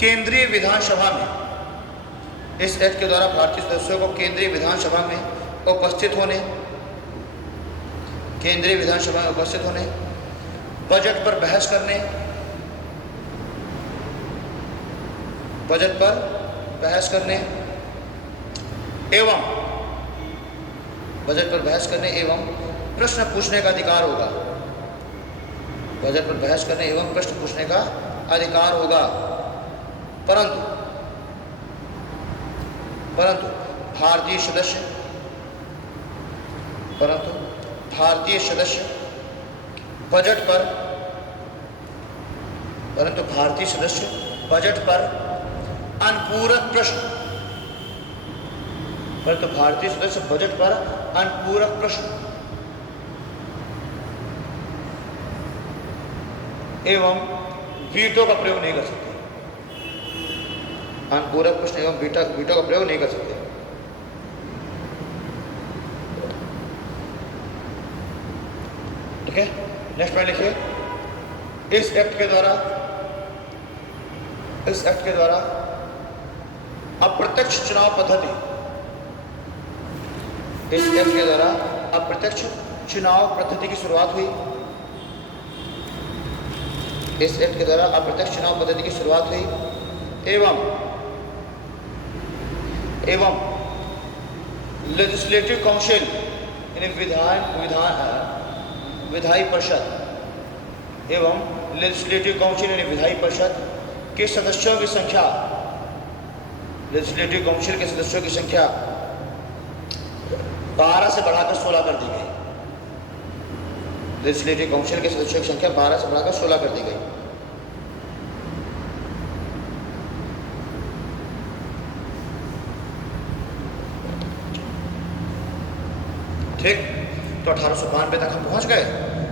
केंद्रीय विधानसभा में, इस एक्ट के द्वारा भारतीय सदस्यों को केंद्रीय विधानसभा में उपस्थित होने, बजट पर बहस करने, एवं प्रश्न पूछने का अधिकार होगा। बजट पर बहस करने एवं प्रश्न पूछने का अधिकार होगा। परंतु भारतीय सदस्य बजट पर अनुपूरक प्रश्न एवं वीटो का प्रयोग नहीं कर सकते। अनुपूरक प्रश्न एवं वीटो का प्रयोग नहीं कर सकते। ठीक है, नेक्स्ट पॉइंट लिखिए। इस एक्ट के द्वारा अप्रत्यक्ष चुनाव पद्धति, की शुरुआत हुई। एवं लेजिस्लेटिव काउंसिल यानी विधायी परिषद के सदस्यों की संख्या, 12 से बढ़ाकर 16 कर दी गई। लेजिस्लेटिव काउंसिल के सदस्यों की संख्या 12 से बढ़ाकर 16 कर दी गई। ठीक, तो 1892 तक हम पहुंच गए।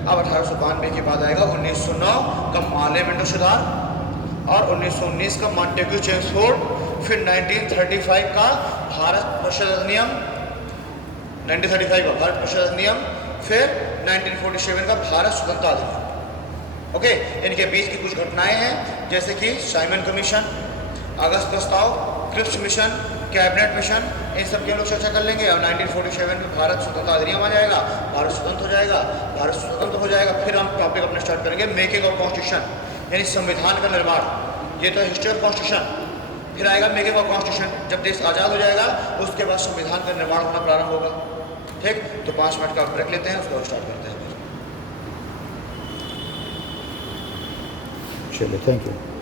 अब 1892 के बाद आएगा 1909 का पार्लियामेंट सुधार और 1919 का मॉन्टेग्यू चेम्सफोर्ड, फिर 1935 का भारत परिषद अधिनियम, 1935 का भारत परिषद अधिनियम, फिर 1947 का भारत स्वतंत्रता अधिनियम। ओके, इनके बीच की कुछ घटनाएं हैं जैसे कि साइमन कमीशन, अगस्त प्रस्ताव, क्रिप्स मिशन, कैबिनेट मिशन, इन सब की हम लोग चर्चा कर लेंगे। और 1947 में भारत स्वतंत्रता अधिनियम आ जाएगा, भारत स्वतंत्र हो जाएगा, भारत स्वतंत्र हो जाएगा। फिर हम टॉपिक अपने स्टार्ट करेंगे मेकिंग ऑफ कॉन्स्टिट्यूशन, यानी संविधान का निर्माण। ये तो हिस्ट्री ऑफ कॉन्स्टिट्यूशन। फिर आएगा मेकिंग ऑफ कॉन्स्टिट्यूशन, जब देश आज़ाद हो जाएगा उसके बाद संविधान का निर्माण होना प्रारंभ होगा। ठीक, तो 5 मिनट का ब्रेक लेते हैं, उसको स्टार्ट करते हैं। चलिए, थैंक यू।